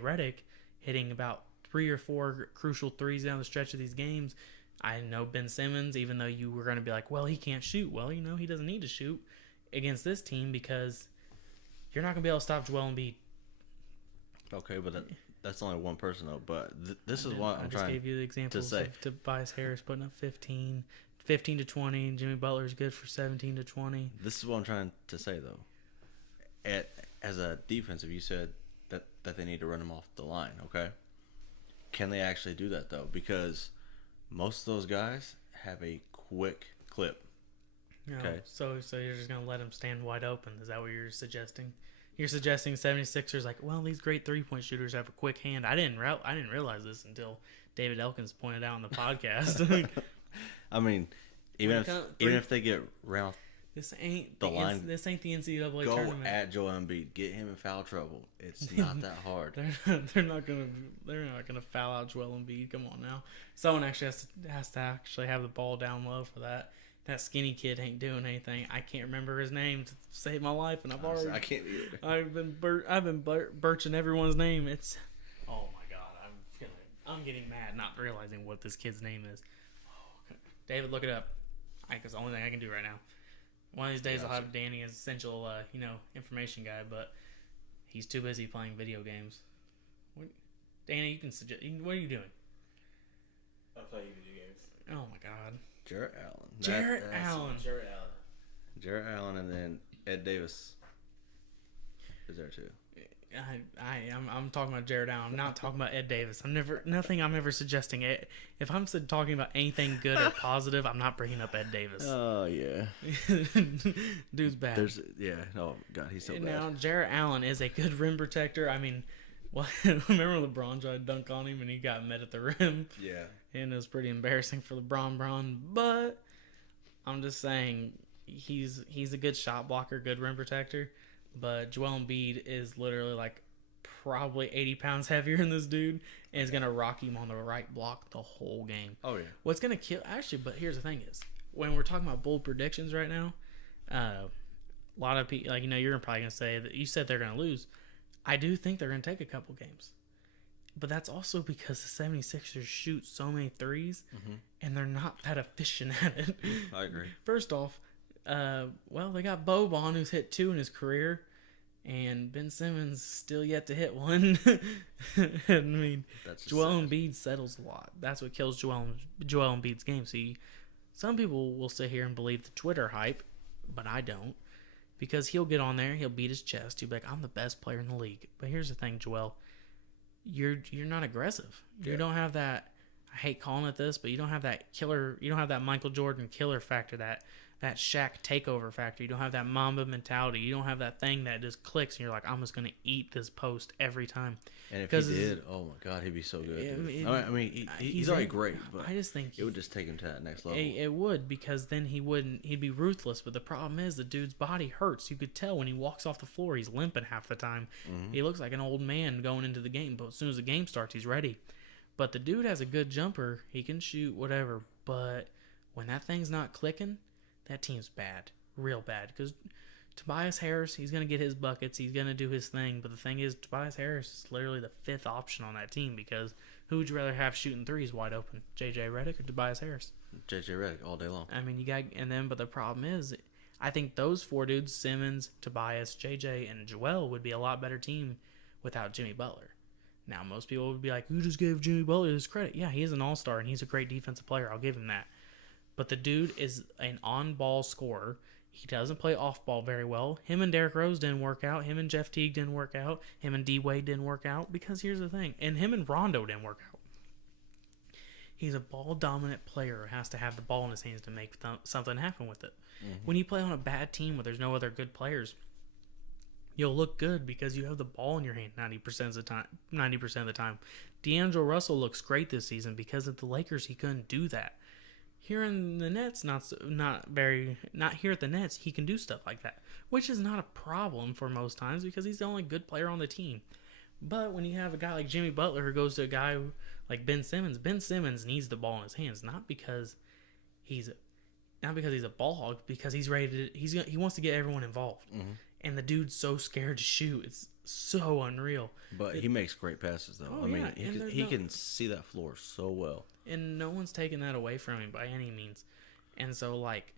Redick hitting about 3 or 4 crucial threes down the stretch of these games. I know Ben Simmons, even though you were going to be like, well, he can't shoot. Well, he doesn't need to shoot against this team because you're not going to be able to stop Joel Embiid. okay, but that's only one person though. But this is what I'm I just trying gave you the examples say. of Tobias Harris putting up 15 to 20. And Jimmy Butler's good for 17 to 20. This is what I'm trying to say though. As a defensive, you said that they need to run them off the line. Okay, can they actually do that though? Because most of those guys have a quick clip. You know, Okay. So you're just going to let them stand wide open. Is that what you're suggesting? You're suggesting 76ers like, well, these great 3-point shooters have a quick hand. I didn't realize this until David Elkins pointed out on the podcast. I mean, even if they get round, This ain't The line- This ain't the NCAA go tournament. at Joel Embiid, get him in foul trouble. It's not that hard. They're not gonna foul out Joel Embiid. Come on now. Someone actually has to actually have the ball down low for that. That skinny kid ain't doing anything. I can't remember his name to save my life, and I can't either. I've been birching everyone's name. It's oh my god. I'm getting mad not realizing what this kid's name is. Oh, okay. David, look it up. It's the only thing I can do right now. One of these days I'll have Danny as essential, information guy, but he's too busy playing video games. Danny, you can suggest. What are you doing? I'm playing video games. Oh my god. Jarrett Allen. Jarrett Allen. Jared Allen. And then Ed Davis is there too. I'm talking about Jared Allen. I'm not talking about Ed Davis. I'm ever suggesting it. If I'm talking about anything good or positive, I'm not bringing up Ed Davis. Oh yeah. Dude's bad. Oh god, he's so bad. Now Jared Allen is a good rim protector. I mean, remember when LeBron tried to dunk on him and he got met at the rim? Yeah. And it was pretty embarrassing for LeBron. But I'm just saying he's a good shot blocker, good rim protector. But Joel Embiid is literally like probably 80 pounds heavier than this dude and is going to rock him on the right block the whole game. Oh yeah. What's going to kill... Actually, but here's the thing is, when we're talking about bold predictions right now, a lot of people... Like, you're probably going to say that you said they're going to lose. I do think they're going to take a couple games. But that's also because the 76ers shoot so many threes, and they're not that efficient at it. I agree. First off, they got Boban, who's hit 2 in his career, and Ben Simmons still yet to hit 1. I mean, That's Joel sad. Embiid settles a lot. That's what kills Joel Embiid's game. See, some people will sit here and believe the Twitter hype, but I don't. Because he'll get on there, he'll beat his chest, he'll be like, I'm the best player in the league. But here's the thing, Joel. You're not aggressive. You don't have that, I hate calling it this, but you don't have that killer, you don't have that Michael Jordan killer factor, that Shaq takeover factor. You don't have that Mamba mentality. You don't have that thing that just clicks and you're like, I'm just going to eat this post every time. And if he did, oh my god, he'd be so good. He's already great, but I just think it would just take him to that next level. It would, because then he'd be ruthless. But the problem is the dude's body hurts. You could tell when he walks off the floor, he's limping half the time. He looks like an old man going into the game, but as soon as the game starts, he's ready. But the dude has a good jumper. He can shoot, whatever. But when that thing's not clicking, that team's bad. Real bad. Because Tobias Harris, he's going to get his buckets. He's going to do his thing. But the thing is, Tobias Harris is literally the 5th option on that team, because who would you rather have shooting threes wide open? JJ Redick or Tobias Harris? JJ Redick all day long. I mean, but the problem is, I think those 4 dudes, Simmons, Tobias, JJ, and Joel, would be a lot better team without Jimmy Butler. Now, most people would be like, you just gave Jimmy Butler this credit. Yeah, he is an all-star, and he's a great defensive player. I'll give him that. but the dude is an on-ball scorer. He doesn't play off-ball very well. Him and Derrick Rose didn't work out. Him and Jeff Teague didn't work out. Him and D-Wade didn't work out because here's the thing. And him and Rondo didn't work out. He's a ball-dominant player who has to have the ball in his hands to make something happen with it. Mm-hmm. When you play on a bad team where there's no other good players, you'll look good because you have the ball in your hand 90% of the time. 90% of the time. D'Angelo Russell looks great this season because at the Lakers he couldn't do that. Here in the Nets, not here at the Nets, he can do stuff like that, which is not a problem for most times because he's the only good player on the team. But when you have a guy like Jimmy Butler who goes to a guy like Ben Simmons needs the ball in his hands, not because he's a ball hog, because he's ready to, he wants to get everyone involved. Mm-hmm. And the dude's so scared to shoot. It's so unreal. But he makes great passes, though. Oh, I mean, he can see that floor so well. And no one's taking that away from him by any means. And so, like,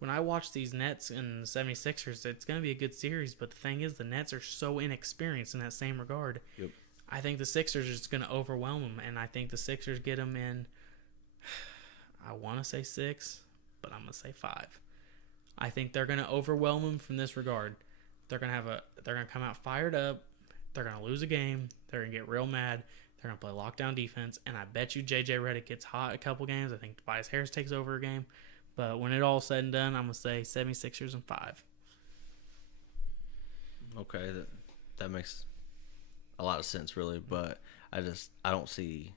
when I watch these Nets and the 76ers, it's going to be a good series. But the thing is, the Nets are so inexperienced in that same regard. Yep. I think the Sixers are just going to overwhelm them. And I think the Sixers get them in, I want to say 6, but I'm going to say 5. I think they're going to overwhelm them from this regard. They're going to come out fired up. They're going to lose a game. They're going to get real mad. They're going to play lockdown defense. And I bet you J.J. Redick gets hot a couple games. I think Tobias Harris takes over a game. But when it all said and done, I'm going to say 76ers in 5. Okay, that makes a lot of sense, really. But I don't see...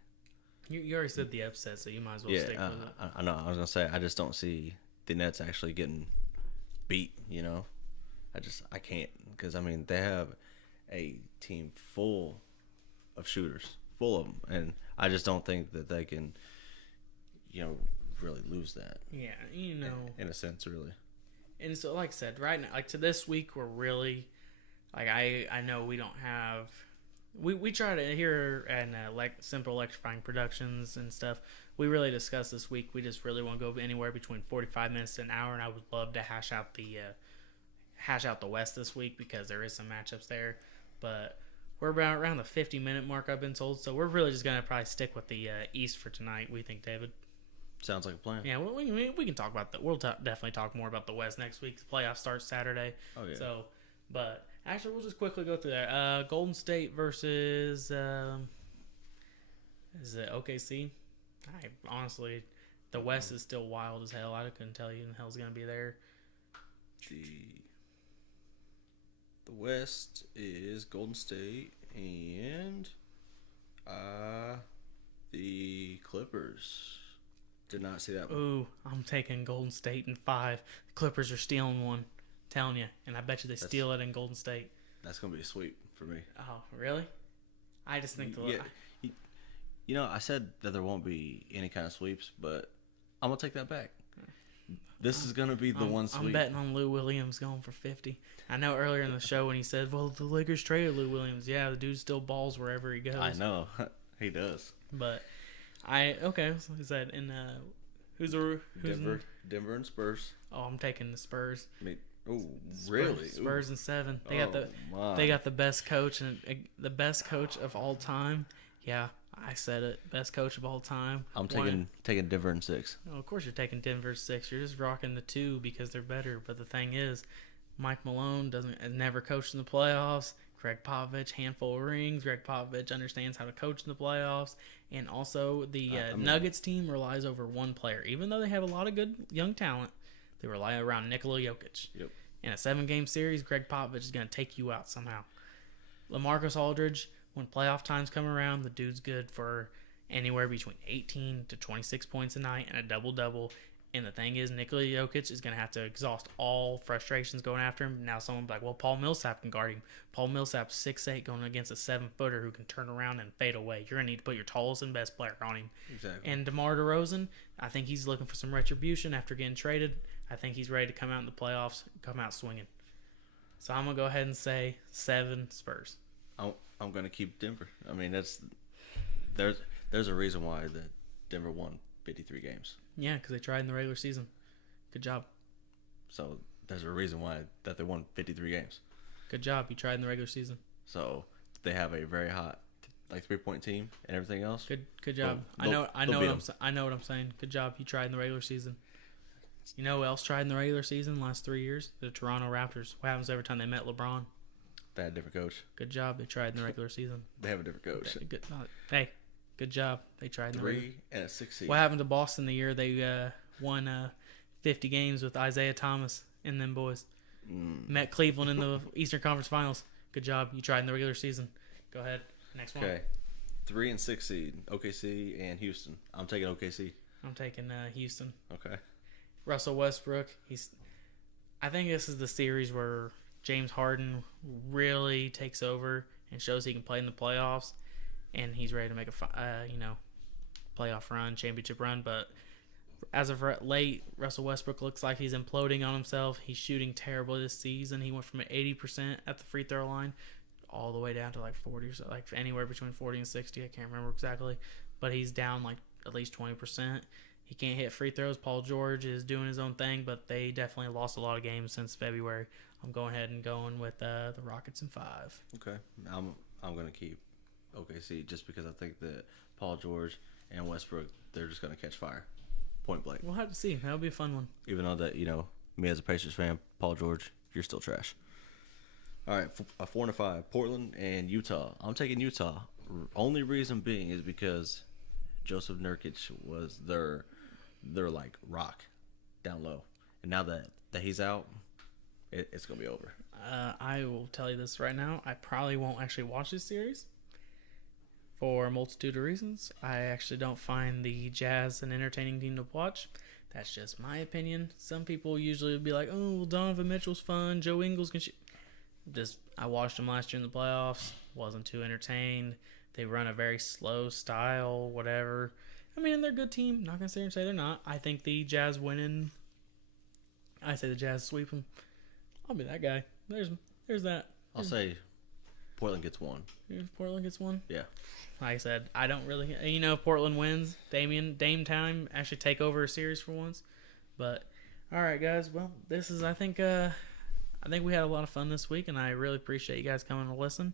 You already said the upset, so you might as well stick with it. I know. I was going to say, I just don't see the Nets actually getting beat, you know? I can't, because I mean they have a team full of shooters, full of them, and I just don't think that they can, really lose that. Yeah, in a sense, really. And so, like I said, right now, like to this week, we're really, like I know we don't have, we try to here at Simple Electrifying Productions and stuff. We really discuss this week. We just really want to go anywhere between 45 minutes to an hour, and I would love to hash out the West this week because there is some matchups there, but we're about around the 50-minute mark I've been told, so we're really just going to probably stick with the East for tonight. What do you think, David? Sounds like a plan. Yeah, well, we can talk about that. We'll definitely talk more about the West next week. The playoffs start Saturday. Oh, yeah. So, but actually, we'll just quickly go through that. Golden State versus, is it OKC? Honestly, the West is still wild as hell. I couldn't tell you who the hell's going to be there. The West is Golden State and the Clippers. Did not see that one. Ooh, I'm taking Golden State in 5. The Clippers are stealing one. I'm telling you. And I bet you they steal it in Golden State. That's going to be a sweep for me. Oh, really? I just think I said that there won't be any kind of sweeps, but I'm going to take that back. This is going to be the one sweep. I'm betting on Lou Williams going for 50. I know earlier in the show when he said, well, the Lakers traded Lou Williams. Yeah, the dude still balls wherever he goes. I know. He does. But, so he said, and Denver and Spurs. Oh, I'm taking the Spurs. Really? Spurs in 7. They got the best coach and the best coach of all time. Yeah, I said it. Best coach of all time. I'm taking Denver in 6. Oh, of course you're taking Denver 6. You're just rocking the 2 because they're better. But the thing is, Mike Malone never coached in the playoffs. Greg Popovich, handful of rings. Greg Popovich understands how to coach in the playoffs. And also, the Nuggets team relies over one player. Even though they have a lot of good young talent, they rely around Nikola Jokic. Yep. In a 7-game series, Greg Popovich is going to take you out somehow. LaMarcus Aldridge, when playoff times come around, the dude's good for anywhere between 18 to 26 points a night and a double-double. And the thing is, Nikola Jokic is going to have to exhaust all frustrations going after him. Now someone's like, well, Paul Millsap can guard him. Paul Millsap's 6'8", going against a 7-footer who can turn around and fade away. You're going to need to put your tallest and best player on him. Exactly. And DeMar DeRozan, I think he's looking for some retribution after getting traded. I think he's ready to come out in the playoffs, come out swinging. So I'm going to go ahead and say 7 Spurs. I'm going to keep Denver. I mean, there's a reason why the Denver won 53 games. Yeah, because they tried in the regular season. Good job. So there's a reason why that they won 53 games. Good job. You tried in the regular season. So they have a very hot, 3-point team and everything else. Good job. I know what I'm saying. Good job. You tried in the regular season. You know who else tried in the regular season last 3 years? The Toronto Raptors. What happens every time they met LeBron? They had a different coach. Good job. They tried in the regular season. They have a different coach. Hey, good job. They tried in the regular. 3 and a 6 seed. What happened to Boston the year they won 50 games with Isaiah Thomas and them boys? Met Cleveland in the Eastern Conference Finals. Good job. You tried in the regular season. Go ahead. Next one. Okay. 3 and 6 seed. OKC and Houston. I'm taking OKC. I'm taking Houston. Okay. Russell Westbrook. I think this is the series where James Harden really takes over and shows he can play in the playoffs, and he's ready to make a playoff run, championship run. But as of late, Russell Westbrook looks like he's imploding on himself. He's shooting terrible this season. He went from 80% at the free throw line all the way down to like 40 or so, like anywhere between 40 and 60. I can't remember exactly, but he's down like at least 20%. He can't hit free throws. Paul George is doing his own thing, but they definitely lost a lot of games since February. I'm going ahead and going with the Rockets in 5. Okay. I'm going to keep OKC just because I think that Paul George and Westbrook, they're just going to catch fire. Point blank. We'll have to see. That'll be a fun one. Even though that, me as a Pacers fan, Paul George, you're still trash. All right, 4 and 5, Portland and Utah. I'm taking Utah. Only reason being is because Joseph Nurkic was their like rock down low, and now that he's out, it's gonna be over. I will tell you this right now. I probably won't actually watch this series for a multitude of reasons. I actually don't find the Jazz an entertaining team to watch. That's just my opinion. Some people usually would be like, "Oh, well, Donovan Mitchell's fun. Joe Ingles can shoot." I watched them last year in the playoffs. Wasn't too entertained. They run a very slow style, whatever. I mean, they're a good team. Not gonna sit here and say they're not. I think the Jazz winning. I say the Jazz sweep them. I'll be that guy. There's that. I'll say Portland gets 1. If Portland gets 1. Yeah. Like I said, I don't really. If Portland wins, Dame time actually take over a series for once. But all right, guys. Well, this is. I think we had a lot of fun this week, and I really appreciate you guys coming to listen.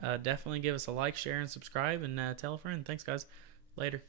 Definitely give us a like, share, and subscribe, and tell a friend. Thanks, guys. Later.